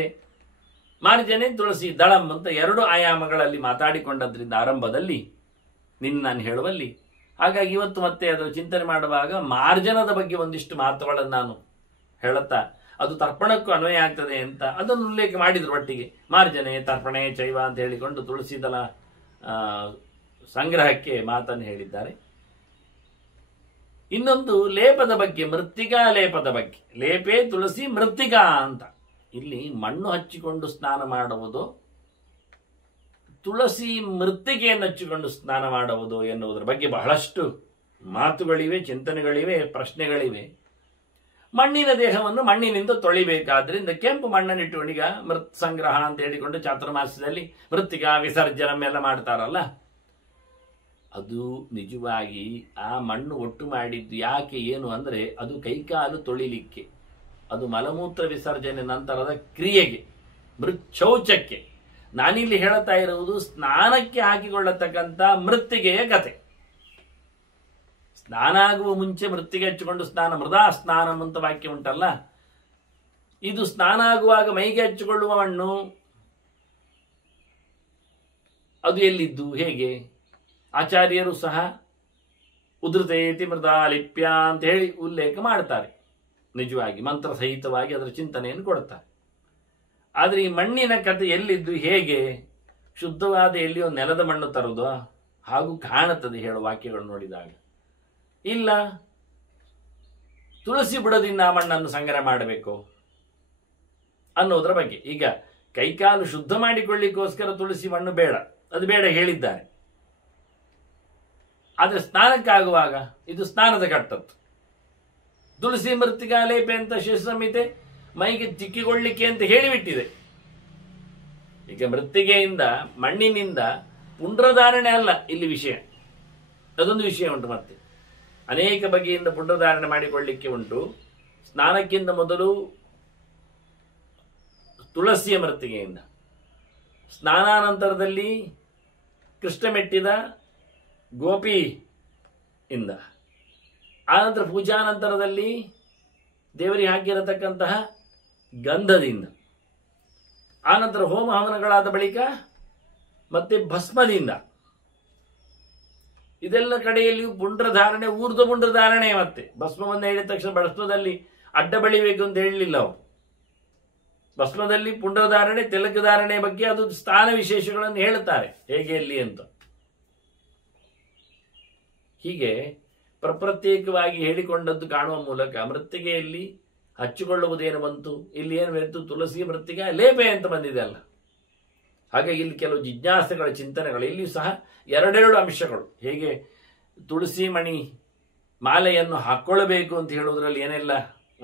ಮಾರ್ಜನೆ ತುಳಸಿ ದಳಂ ಅಂತ 2 ಆಯಾಮಗಳಲ್ಲಿ ಮಾತಾಡಿಕೊಂಡದ್ರಿಂದ ಆರಂಭದಲ್ಲಿ ನಾನು ಹೇಳುವಲ್ಲಿ. ಹಾಗಾಗಿ ಇವತ್ತು ಮತ್ತೆ ಅದರ ಚಿಂತನೆ ಮಾಡುವಾಗ ಮಾರ್ಜನದ ಬಗ್ಗೆ ಒಂದಿಷ್ಟು ಮಾತುಗಳನ್ನು ನಾನು ಹೇಳುತ್ತಾ, ಅದು ತರ್ಪಣಕ್ಕೂ ಅನ್ವಯ ಆಗ್ತದೆ ಅಂತ ಅದನ್ನು ಉಲ್ಲೇಖ ಮಾಡಿದ್ರು. ಒಟ್ಟಿಗೆ ಮಾರ್ಜನೆ ತರ್ಪಣೆ ಚೈವ ಅಂತ ಹೇಳಿಕೊಂಡು ತುಳಸಿ ದಳ ಸಂಗ್ರಹಕ್ಕೆ ಮಾತನ್ನು ಹೇಳಿದ್ದಾರೆ. ಇನ್ನೊಂದು ಲೇಪದ ಬಗ್ಗೆ, ಮೃತ್ತಿಕಾ ಲೇಪದ ಬಗ್ಗೆ. ಲೇಪೆ ತುಳಸಿ ಮೃತ್ತಿಕಾ ಅಂತ. ಇಲ್ಲಿ ಮಣ್ಣು ಹಚ್ಚಿಕೊಂಡು ಸ್ನಾನ ಮಾಡುವುದು, ತುಳಸಿ ಮೃತ್ತಿಕೆಯನ್ನು ಹಚ್ಚಿಕೊಂಡು ಸ್ನಾನ ಮಾಡುವುದು ಎನ್ನುವುದರ ಬಗ್ಗೆ ಬಹಳಷ್ಟು ಮಾತುಗಳಿವೆ, ಚಿಂತನೆಗಳಿವೆ, ಪ್ರಶ್ನೆಗಳಿವೆ. ಮಣ್ಣಿನ ದೇಹವನ್ನು ಮಣ್ಣಿನಿಂದ ತೊಳಿಬೇಕಾದ್ರಿಂದ ಕೆಂಪು ಮಣ್ಣನ್ನಿಟ್ಟುಕೊಂಡು, ಈಗ ಮೃತ್ ಸಂಗ್ರಹ ಅಂತ ಹೇಳಿಕೊಂಡು ಚಾತುರ್ಮಾಸ್ಯದಲ್ಲಿ ಮೃತ್ತಿಕಾ ವಿಸರ್ಜನ ಎಲ್ಲ ಮಾಡ್ತಾರಲ್ಲ, ಅದು ನಿಜವಾಗಿ ಆ ಮಣ್ಣು ಒಟ್ಟು ಮಾಡಿದ್ದು ಯಾಕೆ ಏನು ಅಂದರೆ, ಅದು ಕೈಕಾಲು ತೊಳಿಲಿಕ್ಕೆ, ಅದು ಮಲಮೂತ್ರ ವಿಸರ್ಜನೆ ನಂತರದ ಕ್ರಿಯೆಗೆ, ಮೃಚ್ಛೌಚಕ್ಕೆ. ನಾನಿಲ್ಲಿ ಹೇಳ್ತಾ ಇರುವುದು ಸ್ನಾನಕ್ಕೆ ಹಾಕಿಕೊಳ್ಳತಕ್ಕಂಥ ಮೃತ್ತಿಗೆಯ ಕತೆ. ಸ್ನಾನ ಆಗುವ ಮುಂಚೆ ಮೃತ್ತಿಗೆ ಹಚ್ಚಿಕೊಂಡು ಸ್ನಾನ, ಮೃದಾ ಸ್ನಾನಂ ಅಂತ ವಾಕ್ಯ ಉಂಟಲ್ಲ, ಇದು ಸ್ನಾನ ಆಗುವಾಗ ಮೈಗೆ ಹಚ್ಚಿಕೊಳ್ಳುವ ಮಣ್ಣು. ಅದು ಎಲ್ಲಿದ್ದು, ಹೇಗೆ? ಆಚಾರ್ಯರು ಸಹ ಉದ್ರತೇತಿ ಮೃದಾ ಲಿಪ್ಯ ಅಂತ ಹೇಳಿ ಉಲ್ಲೇಖ ಮಾಡ್ತಾರೆ. ನಿಜವಾಗಿ ಮಂತ್ರ ಸಹಿತವಾಗಿ ಅದರ ಚಿಂತನೆಯನ್ನು ಕೊಡ್ತಾರೆ. ಆದರೆ ಈ ಮಣ್ಣಿನ ಕಥೆ ಎಲ್ಲಿದ್ದು, ಹೇಗೆ? ಶುದ್ಧವಾದ ಎಲ್ಲಿಯೋ ನೆಲದ ಮಣ್ಣು ತರುವುದು ಹಾಗೂ ಕಾಣುತ್ತದೆ ಹೇಳುವ ವಾಕ್ಯಗಳು ನೋಡಿದಾಗ. ಇಲ್ಲ, ತುಳಸಿ ಬುಡದಿಂದ ಆ ಮಣ್ಣನ್ನು ಸಂಗ್ರಹ ಮಾಡಬೇಕು ಅನ್ನೋದರ ಬಗ್ಗೆ. ಈಗ ಕೈಕಾಲು ಶುದ್ಧ ಮಾಡಿಕೊಳ್ಳಿಕ್ಕೋಸ್ಕರ ತುಳಸಿ ಮಣ್ಣು ಬೇಡ, ಅದು ಬೇಡ ಹೇಳಿದ್ದಾರೆ. ಆದರೆ ಸ್ನಾನಕ್ಕಾಗುವಾಗ ಇದು ಸ್ನಾನದ ಕಟ್ಟತ್ತು. ತುಳಸಿ ಮೃತ್ತಿಕಾ ಲೇಪೆ ಅಂತ ಶೇಷ ಸಂಹಿತೆ ಮೈಗೆ ತಿಕ್ಕಿಕೊಳ್ಳಿಕ್ಕೆ ಅಂತ ಹೇಳಿಬಿಟ್ಟಿದೆ. ಈಗ ಮೃತ್ತಿಗೆಯಿಂದ, ಮಣ್ಣಿನಿಂದ ಪುಂಡ್ರಧಾರಣೆ ಅಲ್ಲ ಇಲ್ಲಿ ವಿಷಯ, ಅದೊಂದು ವಿಷಯ ಉಂಟು. ಮತ್ತೆ ಅನೇಕ ಬಗೆಯಿಂದ ಪುಂಡ್ರಧಾರಣೆ ಮಾಡಿಕೊಳ್ಳಿಕ್ಕೆ ಉಂಟು. ಸ್ನಾನಕ್ಕಿಂತ ಮೊದಲು ತುಳಸಿಯ ಮೃತ್ತಿಗೆಯಿಂದ, ಸ್ನಾನಾನಂತರದಲ್ಲಿ ಕೃಷ್ಣ ಮೆಟ್ಟಿದ ಗೋಪಿ ಇಂದ, ಆನಂತರ ಪೂಜಾನಂತರದಲ್ಲಿ ದೇವರಿಗೆ ಹಾಕಿರತಕ್ಕಂತಹ ಗಂಧದಿಂದ, ಆನಂತರ ಹೋಮ ಹವನಗಳಾದ ಬಳಿಕ ಮತ್ತೆ ಭಸ್ಮದಿಂದ, ಇದೆಲ್ಲ ಕಡೆಯಲ್ಲಿಯೂ ಪುಂಡ್ರಧಾರಣೆ, ಊರ್ಧ್ವ ಪುಂಡ್ರಧಾರಣೆ. ಮತ್ತೆ ಭಸ್ಮವನ್ನು ಹೇಳಿದ ತಕ್ಷಣ ಭಸ್ಮದಲ್ಲಿ ಅಡ್ಡ ಬಳಿಬೇಕು ಅಂತ ಹೇಳಲಿಲ್ಲ ಅವರು. ಭಸ್ಮದಲ್ಲಿ ಪುಂಡಧಾರಣೆ, ತಿಲಕಧಾರಣೆ ಬಗ್ಗೆ ಅದು ಸ್ಥಾನ ವಿಶೇಷಗಳನ್ನು ಹೇಳುತ್ತಾರೆ ಹೇಗೆ ಎಲ್ಲಿ ಅಂತ. ಹೀಗೆ ಪ್ರತ್ಯೇಕವಾಗಿ ಹೇಳಿಕೊಂಡದ್ದು ಕಾಣುವ ಮೂಲಕ ಮೃತ್ತಿಗೆಯಲ್ಲಿ ಹಚ್ಚಿಕೊಳ್ಳುವುದೇನು ಬಂತು, ಇಲ್ಲಿ ಏನು ಬಂತು, ತುಳಸಿ ಮೃತ್ತಿಗೆ ಲೇಪೆ ಅಂತ ಬಂದಿದೆ ಅಲ್ಲ. ಹಾಗಾಗಿ ಇಲ್ಲಿ ಕೆಲವು ಜಿಜ್ಞಾಸೆಗಳ ಚಿಂತನೆಗಳು, ಇಲ್ಲಿ ಸಹ ಎರಡೆರಡು ಅಂಶಗಳು. ಹೇಗೆ ತುಳಸಿ ಮಣಿ ಮಾಲೆಯನ್ನು ಹಾಕ್ಕೊಳ್ಳಬೇಕು ಅಂತ ಹೇಳುವುದರಲ್ಲಿ ಏನೆಲ್ಲ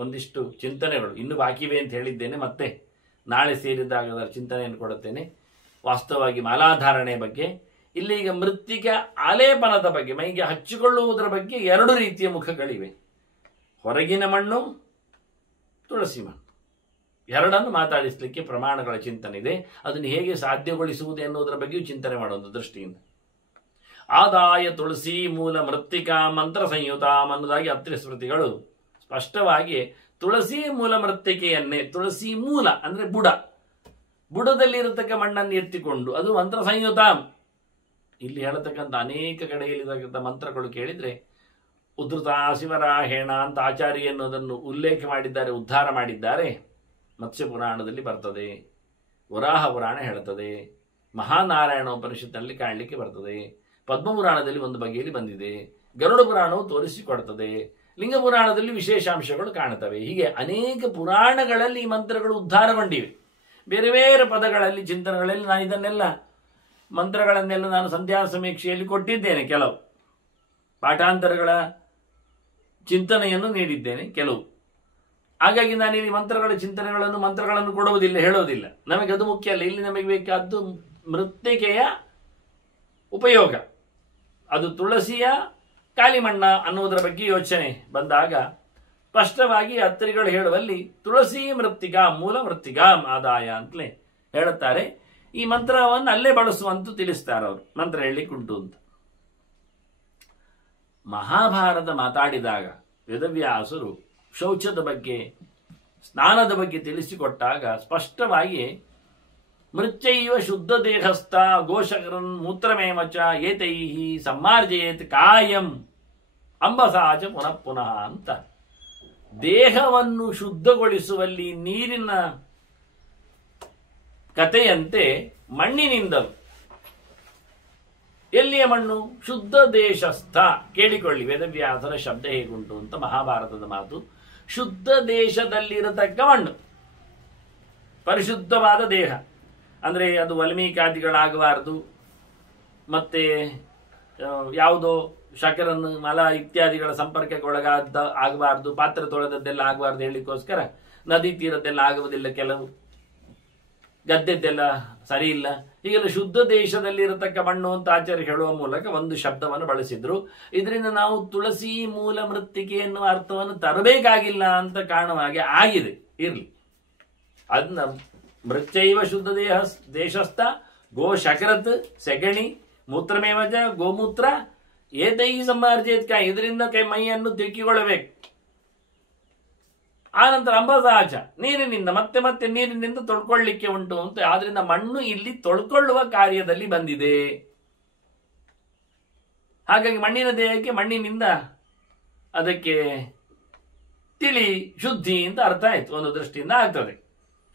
ಒಂದಿಷ್ಟು ಚಿಂತನೆಗಳು ಇನ್ನು ಬಾಕಿವೆ ಅಂತ ಹೇಳಿದ್ದೇನೆ. ಮತ್ತೆ ನಾಳೆ ಸೇರಿದಾಗ ಅದರ ಚಿಂತನೆಯನ್ನು ಕೊಡುತ್ತೇನೆ. ವಾಸ್ತವವಾಗಿ ಮಾಲಾಧಾರಣೆ ಬಗ್ಗೆ, ಇಲ್ಲಿ ಈಗ ಮೃತ್ತಿಕ ಆಲೇಪನದ ಬಗ್ಗೆ, ಮೈಗೆ ಹಚ್ಚಿಕೊಳ್ಳುವುದರ ಬಗ್ಗೆ ಎರಡು ರೀತಿಯ ಮುಖಗಳಿವೆ. ಹೊರಗಿನ ಮಣ್ಣು, ತುಳಸಿ ಮಣ್ಣು, ಎರಡನ್ನು ಮಾತಾಡಿಸಲಿಕ್ಕೆ ಪ್ರಮಾಣಗಳ ಚಿಂತನೆ ಇದೆ. ಅದನ್ನು ಹೇಗೆ ಸಾಧ್ಯಗೊಳಿಸುವುದು ಎನ್ನುವುದರ ಬಗ್ಗೆಯೂ ಚಿಂತನೆ ಮಾಡುವ ದೃಷ್ಟಿಯಿಂದ ಆದಾಯ ತುಳಸಿ ಮೂಲ ಮೃತ್ತಿಕಾ ಮಂತ್ರ ಸಂಯುತಾಂ ಅನ್ನೋದಾಗಿ ಅತ್ರಿ ಸ್ಮೃತಿಗಳು ಸ್ಪಷ್ಟವಾಗಿ ತುಳಸಿ ಮೂಲ ಮೃತ್ತಿಕೆಯನ್ನೇ, ತುಳಸಿ ಮೂಲ ಅಂದ್ರೆ ಬುಡದಲ್ಲಿರತಕ್ಕ ಮಣ್ಣನ್ನು ಎತ್ತಿಕೊಂಡು ಅದು ಮಂತ್ರ ಸಂಯುತಾಂ. ಇಲ್ಲಿ ಹೇಳತಕ್ಕಂಥ ಅನೇಕ ಕಡೆಯಲ್ಲಿರತಕ್ಕಂಥ ಮಂತ್ರಗಳು ಕೇಳಿದ್ರೆ ಉದ್ಧೃತ ಶಿವರಾಹೇಣ ಅಂತ ಆಚಾರ್ಯ ಎನ್ನುವುದನ್ನು ಉಲ್ಲೇಖ ಮಾಡಿದ್ದಾರೆ, ಉದ್ಧಾರ ಮಾಡಿದ್ದಾರೆ. ಮತ್ಸ್ಯ ಪುರಾಣದಲ್ಲಿ ಬರ್ತದೆ, ವರಾಹ ಪುರಾಣ ಹೇಳುತ್ತದೆ, ಮಹಾನಾರಾಯಣ ಉಪನಿಷತ್ತಿನಲ್ಲಿ ಕಾಣಲಿಕ್ಕೆ ಬರ್ತದೆ, ಪದ್ಮಪುರಾಣದಲ್ಲಿ ಒಂದು ಬಗೆಯಲ್ಲಿ ಬಂದಿದೆ, ಗರುಡ ಪುರಾಣವು ತೋರಿಸಿಕೊಡ್ತದೆ, ಲಿಂಗ ಪುರಾಣದಲ್ಲಿ ವಿಶೇಷಾಂಶಗಳು ಕಾಣುತ್ತವೆ. ಹೀಗೆ ಅನೇಕ ಪುರಾಣಗಳಲ್ಲಿ ಈ ಮಂತ್ರಗಳು ಉದ್ಧಾರಗೊಂಡಿವೆ. ಬೇರೆ ಬೇರೆ ಪದಗಳಲ್ಲಿ, ಚಿಂತನೆಗಳಲ್ಲಿ ನಾನು ಇದನ್ನೆಲ್ಲ ಮಂತ್ರಗಳನ್ನೆಲ್ಲ ನಾನು ಸಂಧ್ಯಾ ಸಮೀಕ್ಷೆಯಲ್ಲಿ ಕೊಟ್ಟಿದ್ದೇನೆ. ಕೆಲವು ಪಾಠಾಂತರಗಳ ಚಿಂತನೆಯನ್ನು ನೀಡಿದ್ದೇನೆ ಕೆಲವು. ಹಾಗಾಗಿ ನಾನು ಇಲ್ಲಿ ಮಂತ್ರಗಳನ್ನು ಕೊಡುವುದಿಲ್ಲ, ಹೇಳೋದಿಲ್ಲ. ನಮಗೆ ಅದು ಮುಖ್ಯ ಅಲ್ಲ. ಇಲ್ಲಿ ನಮಗೆ ಬೇಕಾದ್ದು ಮೃತ್ತಿಕೆಯ ಉಪಯೋಗ, ಅದು ತುಳಸಿಯ ಕಾಲಿಮಣ್ಣ ಅನ್ನುವುದರ ಬಗ್ಗೆ ಯೋಚನೆ ಬಂದಾಗ ಸ್ಪಷ್ಟವಾಗಿ ಅತ್ರಿಗಳು ಹೇಳುವಲ್ಲಿ ತುಳಸಿ ಮೃತ್ತಿಕಾ ಮೂಲ ಮೃತ್ತಿಕಾ ಆದಾಯ ಅಂತಲೇ ಹೇಳುತ್ತಾರೆ. ಈ ಮಂತ್ರವನ್ನು ಅಲ್ಲೇ ಬಳಸುವಂತ ತಿಳಿಸ್ತಾರೆ ಅವರು, ಮಂತ್ರ ಹೇಳಲಿಕ್ಕುಂಟು ಅಂತ. ಮಹಾಭಾರತ ಮಾತಾಡಿದಾಗ ವೇದವ್ಯಾಸರು ಶೌಚದ ಬಗ್ಗೆ, ಸ್ನಾನದ ಬಗ್ಗೆ ತಿಳಿಸಿಕೊಟ್ಟಾಗ ಸ್ಪಷ್ಟವಾಗಿ ಮೃತ್ಯೈವ ಶುದ್ಧ ದೇಹಸ್ಥ ಗೋಶಕರನ್ ಮೂತ್ರಮೇಮಚ ಏತೈಹಿ ಸಮ್ಮಾರ್ಜಯೇತ್ ಕಾಯಂ ಅಂಬಸಾಚ ಪುನಃ ಪುನಃ ಅಂತ. ದೇಹವನ್ನು ಶುದ್ಧಗೊಳಿಸುವಲ್ಲಿ ನೀರಿನ ಕಥೆಯಂತೆ ಮಣ್ಣಿನಿಂದಲೂ. ಎಲ್ಲಿಯ ಮಣ್ಣು? ಶುದ್ಧ ದೇಶಸ್ಥ. ಕೇಳಿಕೊಳ್ಳಿ ವೇದವ್ಯಾಸರ ಶಬ್ದ ಹೇಗುಂಟು ಅಂತ, ಮಹಾಭಾರತದ ಮಾತು. ಶುದ್ಧ ದೇಶದಲ್ಲಿರತಕ್ಕ ಮಣ್ಣು, ಪರಿಶುದ್ಧವಾದ ದೇಹ ಅಂದ್ರೆ ಅದು ವಲ್ಮೀಕಾದಿಗಳಾಗಬಾರದು, ಮತ್ತೆ ಯಾವುದೋ ಶಕರನ್ನು ಮಲ ಇತ್ಯಾದಿಗಳ ಸಂಪರ್ಕಕ್ಕೆ ಆಗಬಾರದು, ಪಾತ್ರೆ ತೊಳೆದದ್ದೆಲ್ಲ ಆಗಬಾರ್ದು ಹೇಳಲಿಕ್ಕೋಸ್ಕರ ನದಿ ತೀರದ್ದೆಲ್ಲ ಆಗುವುದಿಲ್ಲ, ಕೆಲವು ಗದ್ದೆದ್ದೆಲ್ಲ ಸರಿ ಇಲ್ಲ. ಹೀಗೆಲ್ಲ ಶುದ್ಧ ದೇಶದಲ್ಲಿ ಇರತಕ್ಕ ಮಣ್ಣು ಅಂತ ಆಚಾರ್ಯ ಹೇಳುವ ಮೂಲಕ ಒಂದು ಶಬ್ದವನ್ನು ಬಳಸಿದ್ರು. ಇದರಿಂದ ನಾವು ತುಳಸಿ ಮೂಲ ಮೃತ್ತಿಕೆ ಎನ್ನುವ ಅರ್ಥವನ್ನು ತರಬೇಕಾಗಿಲ್ಲ ಅಂತ ಕಾರಣವಾಗಿ ಆಗಿದೆ. ಇರ್ಲಿ, ಅದನ್ನ ಮೃತ್ಯೈವ ಶುದ್ಧ ದೇಶಸ್ಥ ಗೋ ಶಕರತ್ ಸೆಗಣಿ ಮೂತ್ರಮೇವಜ ಗೋಮೂತ್ರ ಏತೈ ಸಂಮಾರ್ಜೇತ್ಕ, ಇದರಿಂದ ಮೈಯನ್ನು ತಿಕ್ಕಿಕೊಳ್ಳಬೇಕು. ಆನಂತರ ಅಂಬಸಾಚ, ನೀರಿನಿಂದ ಮತ್ತೆ ಮತ್ತೆ ನೀರಿನಿಂದ ತೊಳ್ಕೊಳ್ಳಿಕ್ಕೆ ಉಂಟು ಅಂತ. ಆದ್ರಿಂದ ಮಣ್ಣು ಇಲ್ಲಿ ತೊಳ್ಕೊಳ್ಳುವ ಕಾರ್ಯದಲ್ಲಿ ಬಂದಿದೆ. ಹಾಗಾಗಿ ಮಣ್ಣಿನ ದೇಹಕ್ಕೆ ಮಣ್ಣಿನಿಂದ ಅದಕ್ಕೆ ತಿಳಿ ಶುದ್ಧಿ ಅಂತ ಅರ್ಥ ಆಯ್ತು, ಒಂದು ದೃಷ್ಟಿಯಿಂದ ಆಗ್ತದೆ.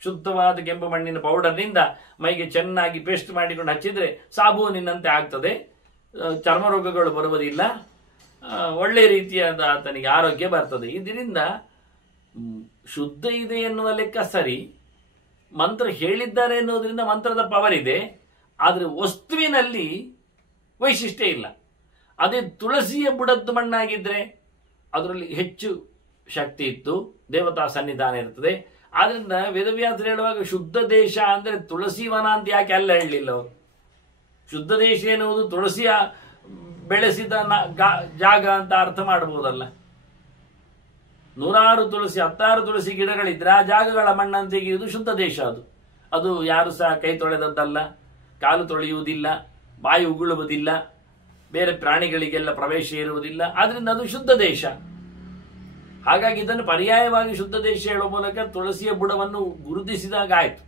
ಶುದ್ಧವಾದ ಕೆಂಪು ಮಣ್ಣಿನ ಪೌಡರ್ನಿಂದ ಮೈಗೆ ಚೆನ್ನಾಗಿ ಪೇಸ್ಟ್ ಮಾಡಿಕೊಂಡು ಹಚ್ಚಿದ್ರೆ ಸಾಬೂನಿನಂತೆ ಆಗ್ತದೆ, ಚರ್ಮ ರೋಗಗಳು ಬರುವುದಿಲ್ಲ, ಒಳ್ಳೆ ರೀತಿಯಾದ ಆತನಿಗೆ ಆರೋಗ್ಯ ಬರ್ತದೆ. ಇದರಿಂದ ಶುದ್ಧ ಇದೆ ಎನ್ನುವ ಲೆಕ್ಕ ಸರಿ, ಮಂತ್ರ ಹೇಳಿದ್ದಾರೆ ಎನ್ನುವುದರಿಂದ ಮಂತ್ರದ ಪವರ್ ಇದೆ, ಆದರೆ ವಸ್ತುವಿನಲ್ಲಿ ವೈಶಿಷ್ಟ್ಯ ಇಲ್ಲ. ಅದೇ ತುಳಸಿಯ ಬುಡದ್ದು ಮಣ್ಣಾಗಿದ್ರೆ ಅದರಲ್ಲಿ ಹೆಚ್ಚು ಶಕ್ತಿ ಇತ್ತು, ದೇವತಾ ಸನ್ನಿಧಾನ ಇರ್ತದೆ. ಆದ್ರಿಂದ ವೇದವ್ಯಾಸರು ಹೇಳುವಾಗ ಶುದ್ಧ ದೇಶ ಅಂದ್ರೆ ತುಳಸಿ ವನ ಅಂತ ಯಾಕೆ ಅಲ್ಲ ಹೇಳಲಿಲ್ಲ ಅವರು? ಶುದ್ಧ ದೇಶ ಎನ್ನುವುದು ತುಳಸಿಯ ಬೆಳೆಸಿದ ಜಾಗ ಅಂತ ಅರ್ಥ ಮಾಡಬಹುದಲ್ಲ. 100 ತುಳಸಿ 10 ತುಳಸಿ ಗಿಡಗಳಿದ್ರೆ ಆ ಜಾಗಗಳ ಮಣ್ಣನ್ನು ತೆಗೆಯುವುದು ಶುದ್ಧ ದೇಶ. ಅದು ಯಾರು ಸಹ ಕೈ ತೊಳೆದದ್ದಲ್ಲ, ಕಾಲು ತೊಳೆಯುವುದಿಲ್ಲ, ಬಾಯಿ ಉಗುಳುವುದಿಲ್ಲ, ಬೇರೆ ಪ್ರಾಣಿಗಳಿಗೆಲ್ಲ ಪ್ರವೇಶ ಇರುವುದಿಲ್ಲ. ಆದ್ರಿಂದ ಅದು ಶುದ್ಧ ದೇಶ. ಹಾಗಾಗಿ ಇದನ್ನು ಪರ್ಯಾಯವಾಗಿ ಶುದ್ಧ ದೇಶ ಹೇಳುವ ಮೂಲಕ ತುಳಸಿಯ ಬುಡವನ್ನು ಗುರುತಿಸಿದಾಗ ಆಯ್ತು.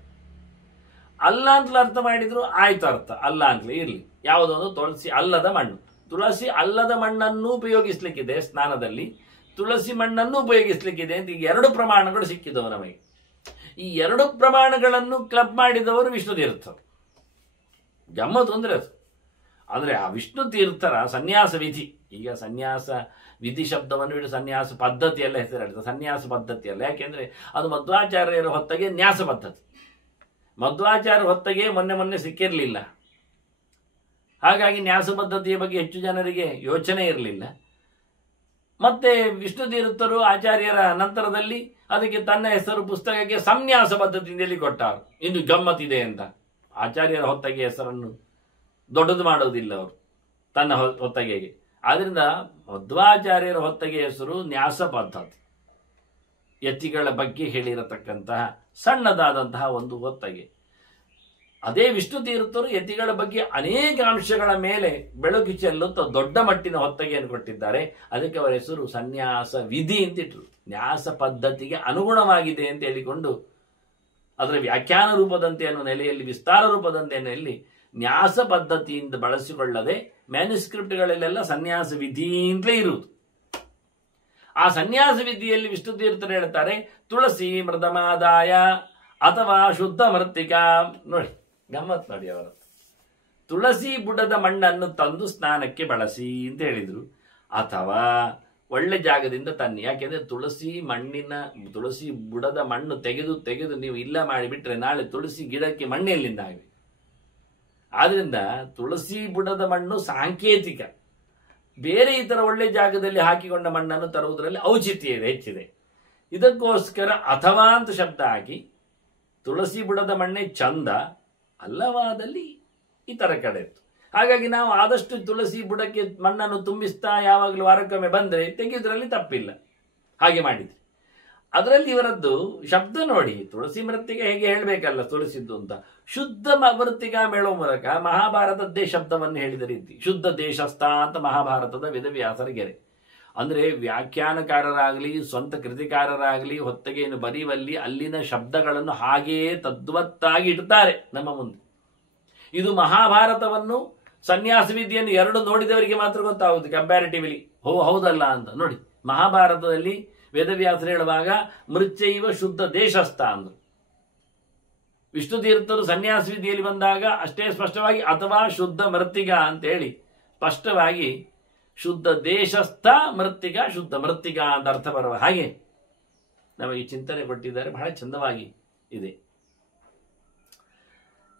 ಅಲ್ಲ ಅಂತಲೇ ಅರ್ಥ ಮಾಡಿದ್ರು ಆಯ್ತು, ಅರ್ಥ ಅಲ್ಲ ಅಂತಲೇ ಇರಲಿ. ಯಾವುದೊಂದು ತುಳಸಿ ಅಲ್ಲದ ಮಣ್ಣು, ತುಳಸಿ ಅಲ್ಲದ ಮಣ್ಣನ್ನು ಉಪಯೋಗಿಸ್ಲಿಕ್ಕಿದೆ ಸ್ನಾನದಲ್ಲಿ, ತುಳಸಿ ಮಣ್ಣನ್ನು ಉಪಯೋಗಿಸ್ಲಿಕ್ಕಿದೆ ಅಂತ ಈಗ 2 ಪ್ರಮಾಣಗಳು ಸಿಕ್ಕಿದವು ನಮಗೆ. ಈ ಎರಡು ಪ್ರಮಾಣಗಳನ್ನು ಕ್ಲಬ್ ಮಾಡಿದವರು ವಿಷ್ಣು ತೀರ್ಥರು. ಗಮ್ಮತ್ತು ಅಂದ್ರೆ ಅದು. ಆದರೆ ಆ ವಿಷ್ಣು ತೀರ್ಥರ ಸನ್ಯಾಸ ವಿಧಿ, ಈಗ ಸನ್ಯಾಸ ವಿಧಿ ಶಬ್ದವನ್ನು ಬಿಟ್ಟು ಸನ್ಯಾಸ ಪದ್ಧತಿ ಎಲ್ಲ ಹೆಸರಾಡ್ತದೆ. ಸನ್ಯಾಸ ಪದ್ಧತಿ ಅಲ್ಲ, ಯಾಕೆಂದ್ರೆ ಅದು ಮಧ್ವಾಚಾರ್ಯರ ಹೊತ್ತಗೆ ನ್ಯಾಸ ಪದ್ಧತಿ. ಮಧ್ವಾಚಾರ್ಯ ಹೊತ್ತಗೆ ಮೊನ್ನೆ ಸಿಕ್ಕಿರಲಿಲ್ಲ. ಹಾಗಾಗಿ ನ್ಯಾಸ ಪದ್ಧತಿಯ ಬಗ್ಗೆ ಹೆಚ್ಚು ಜನರಿಗೆ ಯೋಚನೆ ಇರಲಿಲ್ಲ. ಮತ್ತೆ ವಿಷ್ಣು ತೀರ್ಥರು ಆಚಾರ್ಯರ ನಂತರದಲ್ಲಿ ಅದಕ್ಕೆ ತನ್ನ ಹೆಸರು ಪುಸ್ತಕಕ್ಕೆ ಸಂನ್ಯಾಸ ಪದ್ಧತಿಯಲ್ಲಿ ಕೊಟ್ಟರು. ಇನ್ನು ಗಮ್ಮತ್ತಿದೆ ಅಂತ ಆಚಾರ್ಯರ ಹೊತ್ತಗೆ ಹೆಸರನ್ನು ದೊಡ್ಡದು ಮಾಡೋದಿಲ್ಲ ಅವರು ತನ್ನ ಹೊತ್ತಗೆಗೆ. ಆದ್ರಿಂದ ಮಧ್ವಾಚಾರ್ಯರ ಹೊತ್ತಗೆ ಹೆಸರು ನ್ಯಾಸ ಪದ್ಧತಿ, ಯತಿಗಳ ಬಗ್ಗೆ ಹೇಳಿರತಕ್ಕಂತಹ ಸಣ್ಣದಾದಂತಹ ಒಂದು ಹೊತ್ತಗೆ. ಅದೇ ವಿಷ್ಣು ತೀರ್ಥರು ಯತಿಗಳ ಬಗ್ಗೆ ಅನೇಕ ಅಂಶಗಳ ಮೇಲೆ ಬೆಳಕು ಚೆಲ್ಲುತ್ತಾ ದೊಡ್ಡ ಮಟ್ಟಿನ ಹೊತ್ತಗೆಯನ್ನು ಕೊಟ್ಟಿದ್ದಾರೆ. ಅದಕ್ಕೆ ಅವರ ಹೆಸರು ಸನ್ಯಾಸ ವಿಧಿ ಅಂತಿಟ್ರು. ನ್ಯಾಸ ಪದ್ಧತಿಗೆ ಅನುಗುಣವಾಗಿದೆ ಅಂತ ಹೇಳಿಕೊಂಡು ಅದರ ವ್ಯಾಖ್ಯಾನ ರೂಪದಂತೆ ಅನ್ನೋ ನೆಲೆಯಲ್ಲಿ, ವಿಸ್ತಾರ ರೂಪದಂತೆ ನೆಲೆಯಲ್ಲಿ ನ್ಯಾಸ ಪದ್ಧತಿಯಿಂದ ಬಳಸಿಕೊಳ್ಳದೆ ಮ್ಯಾನುಸ್ಕ್ರಿಪ್ಟ್ಗಳಲ್ಲೆಲ್ಲ ಸನ್ಯಾಸ ವಿಧಿ ಅಂತಲೇ ಇರುವುದು. ಆ ಸನ್ಯಾಸ ವಿಧಿಯಲ್ಲಿ ವಿಷ್ಣು ತೀರ್ಥರು ಹೇಳ್ತಾರೆ ತುಳಸಿ ಮೃದಮಾದಾಯ ಅಥವಾ ಶುದ್ಧ ಮೃತ್ತಿಕಾ. ನೋಡಿ ಗಮ್ಮತ್ ನೋಡಿ, ಅವರ ತುಳಸಿ ಬುಡದ ಮಣ್ಣನ್ನು ತಂದು ಸ್ನಾನಕ್ಕೆ ಬಳಸಿ ಅಂತ ಹೇಳಿದ್ರು. ಅಥವಾ ಒಳ್ಳೆ ಜಾಗದಿಂದ ತನ್ನಿ, ಯಾಕೆಂದ್ರೆ ತುಳಸಿ ಬುಡದ ಮಣ್ಣು ತೆಗೆದು ನೀವು ಇಲ್ಲ ಮಾಡಿಬಿಟ್ರೆ ನಾಳೆ ತುಳಸಿ ಗಿಡಕ್ಕೆ ಮಣ್ಣೆಲ್ಲಿಂದ ಆಗಲಿ. ಆದ್ರಿಂದ ತುಳಸಿ ಬುಡದ ಮಣ್ಣು ಸಾಂಕೇತಿಕ, ಬೇರೆ ಇತರ ಒಳ್ಳೆ ಜಾಗದಲ್ಲಿ ಹಾಕಿಕೊಂಡ ಮಣ್ಣನ್ನು ತರುವುದರಲ್ಲಿ ಔಚಿತ್ಯ ಇದೆ, ಹೆಚ್ಚಿದೆ. ಇದಕ್ಕೋಸ್ಕರ ಅಥವಾ ಅಂತ ಶಬ್ದ ಹಾಕಿ ತುಳಸಿ ಬುಡದ ಮಣ್ಣೆ ಚಂದ, ಅಲ್ಲವಾದಲ್ಲಿ ಇತರ ಕಡೆ ಇತ್ತು. ಹಾಗಾಗಿ ನಾವು ಆದಷ್ಟು ತುಳಸಿ ಬುಡಕ್ಕೆ ಮಣ್ಣನ್ನು ತುಂಬಿಸ್ತಾ ಯಾವಾಗಲೂ ವಾರಕ್ಕೊಮ್ಮೆ ಬಂದರೆ ತೆಗೆಯುವುದರಲ್ಲಿ ತಪ್ಪಿಲ್ಲ. ಹಾಗೆ ಮಾಡಿದ್ವಿ. ಅದರಲ್ಲಿ ಇವರದ್ದು ಶಬ್ದ ನೋಡಿ, ತುಳಸಿ ಮೃತ್ತಿಗೆ ಹೇಗೆ ಹೇಳಬೇಕಲ್ಲ ತುಳಸಿದ್ದು ಅಂತ. ಶುದ್ಧ ಮೃತ್ತಿಕಾ ಮೇಳೋ ಮೂಲಕ ಮಹಾಭಾರತದ್ದೇ ಶಬ್ದವನ್ನು ಹೇಳಿದ ರೀತಿ. ಶುದ್ಧ ದೇಶಸ್ಥ ಅಂತ ಮಹಾಭಾರತದ ವೇದವ್ಯಾಸರ ಗೆರೆ. ಅಂದ್ರೆ ವ್ಯಾಖ್ಯಾನಕಾರರಾಗಲಿ ಸ್ವಂತ ಕೃತಿಕಾರರಾಗಲಿ ಹೊತ್ತಗೆಯನ್ನು ಬರೆಯುವಲ್ಲಿ ಅಲ್ಲಿನ ಶಬ್ದಗಳನ್ನು ಹಾಗೆಯೇ ತದ್ವತ್ತಾಗಿ ಇಡ್ತಾರೆ ನಮ್ಮ ಮುಂದೆ. ಇದು ಮಹಾಭಾರತವನ್ನು ಸನ್ಯಾಸ ವಿಧಿಯನ್ನು ಎರಡು ನೋಡಿದವರಿಗೆ ಮಾತ್ರ ಗೊತ್ತಾಗುವುದು ಕಂಪ್ಯಾರಿಟಿವ್ಲಿ. ಹೌದಲ್ಲ ಅಂತ ನೋಡಿ. ಮಹಾಭಾರತದಲ್ಲಿ ವೇದವ್ಯಾಸರು ಹೇಳುವಾಗ ಮೃತ್ಯೈವ ಶುದ್ಧ ದೇಶಸ್ಥ ಅಂದ್ರು. ವಿಷ್ಣು ತೀರ್ಥರು ಸನ್ಯಾಸ ವಿಧಿಯಲ್ಲಿ ಬಂದಾಗ ಅಷ್ಟೇ ಸ್ಪಷ್ಟವಾಗಿ ಅಥವಾ ಶುದ್ಧ ಮೃತ್ತಿಗ ಅಂತ ಹೇಳಿ ಸ್ಪಷ್ಟವಾಗಿ ಶುದ್ಧ ದೇಶಸ್ಥ ಮೃತ್ತಿಗ, ಶುದ್ಧ ಮೃತ್ತಿಗ ಅಂತ ಅರ್ಥ ಬರುವ ಹಾಗೆ ನಮಗೆ ಚಿಂತನೆ ಕೊಟ್ಟಿದ್ದಾರೆ. ಬಹಳ ಚಂದವಾಗಿ ಇದೆ.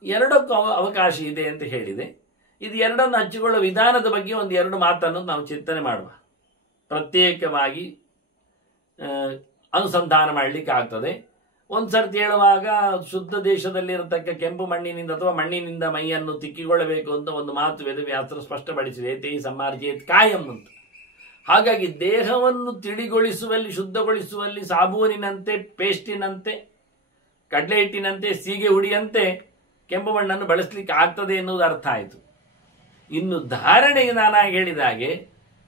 ಎರಡಕ್ಕೂ ಅವಕಾಶ ಇದೆ ಅಂತ ಹೇಳಿದೆ. ಇದು ಎರಡನ್ನು ಹಂಚಿಕೊಳ್ಳುವ ವಿಧಾನದ ಬಗ್ಗೆ ಒಂದು ಎರಡು ಮಾತನ್ನು ನಾವು ಚಿಂತನೆ ಮಾಡುವ. ಪ್ರತ್ಯೇಕವಾಗಿ ಅನುಸಂಧಾನ ಮಾಡಲಿಕ್ಕೆ ಆಗ್ತದೆ. ಒಂದ್ಸರ್ತಿ ಹೇಳುವಾಗ ಶುದ್ಧ ದೇಶದಲ್ಲಿರತಕ್ಕ ಕೆಂಪು ಮಣ್ಣಿನಿಂದ ಅಥವಾ ಮಣ್ಣಿನಿಂದ ಮೈಯನ್ನು ತಿಕ್ಕಿಕೊಳ್ಳಬೇಕು ಅಂತ ಒಂದು ಮಾತು ವೇದವ್ಯಾಸರು ಸ್ಪಷ್ಟಪಡಿಸಿದೆ. ತೇ ಸಮ್ಮಾರ್ಜೇತ್ ಕಾಯಂ ಅಂತ. ಹಾಗಾಗಿ ದೇಹವನ್ನು ತಿಳಿಗೊಳಿಸುವಲ್ಲಿ, ಶುದ್ಧಗೊಳಿಸುವಲ್ಲಿ ಸಾಬೂನಿನಂತೆ, ಪೇಸ್ಟಿನಂತೆ, ಕಡಲೆ ಹಿಟ್ಟಿನಂತೆ, ಸೀಗೆ ಹುಡಿಯಂತೆ ಕೆಂಪು ಮಣ್ಣನ್ನು ಬಳಸಲಿಕ್ಕೆ ಆಗ್ತದೆ ಎನ್ನುವುದು ಅರ್ಥ ಆಯಿತು. ಇನ್ನು ಧಾರಣೆಗೆ ನಾನಾಗಿ ಹೇಳಿದ ಹಾಗೆ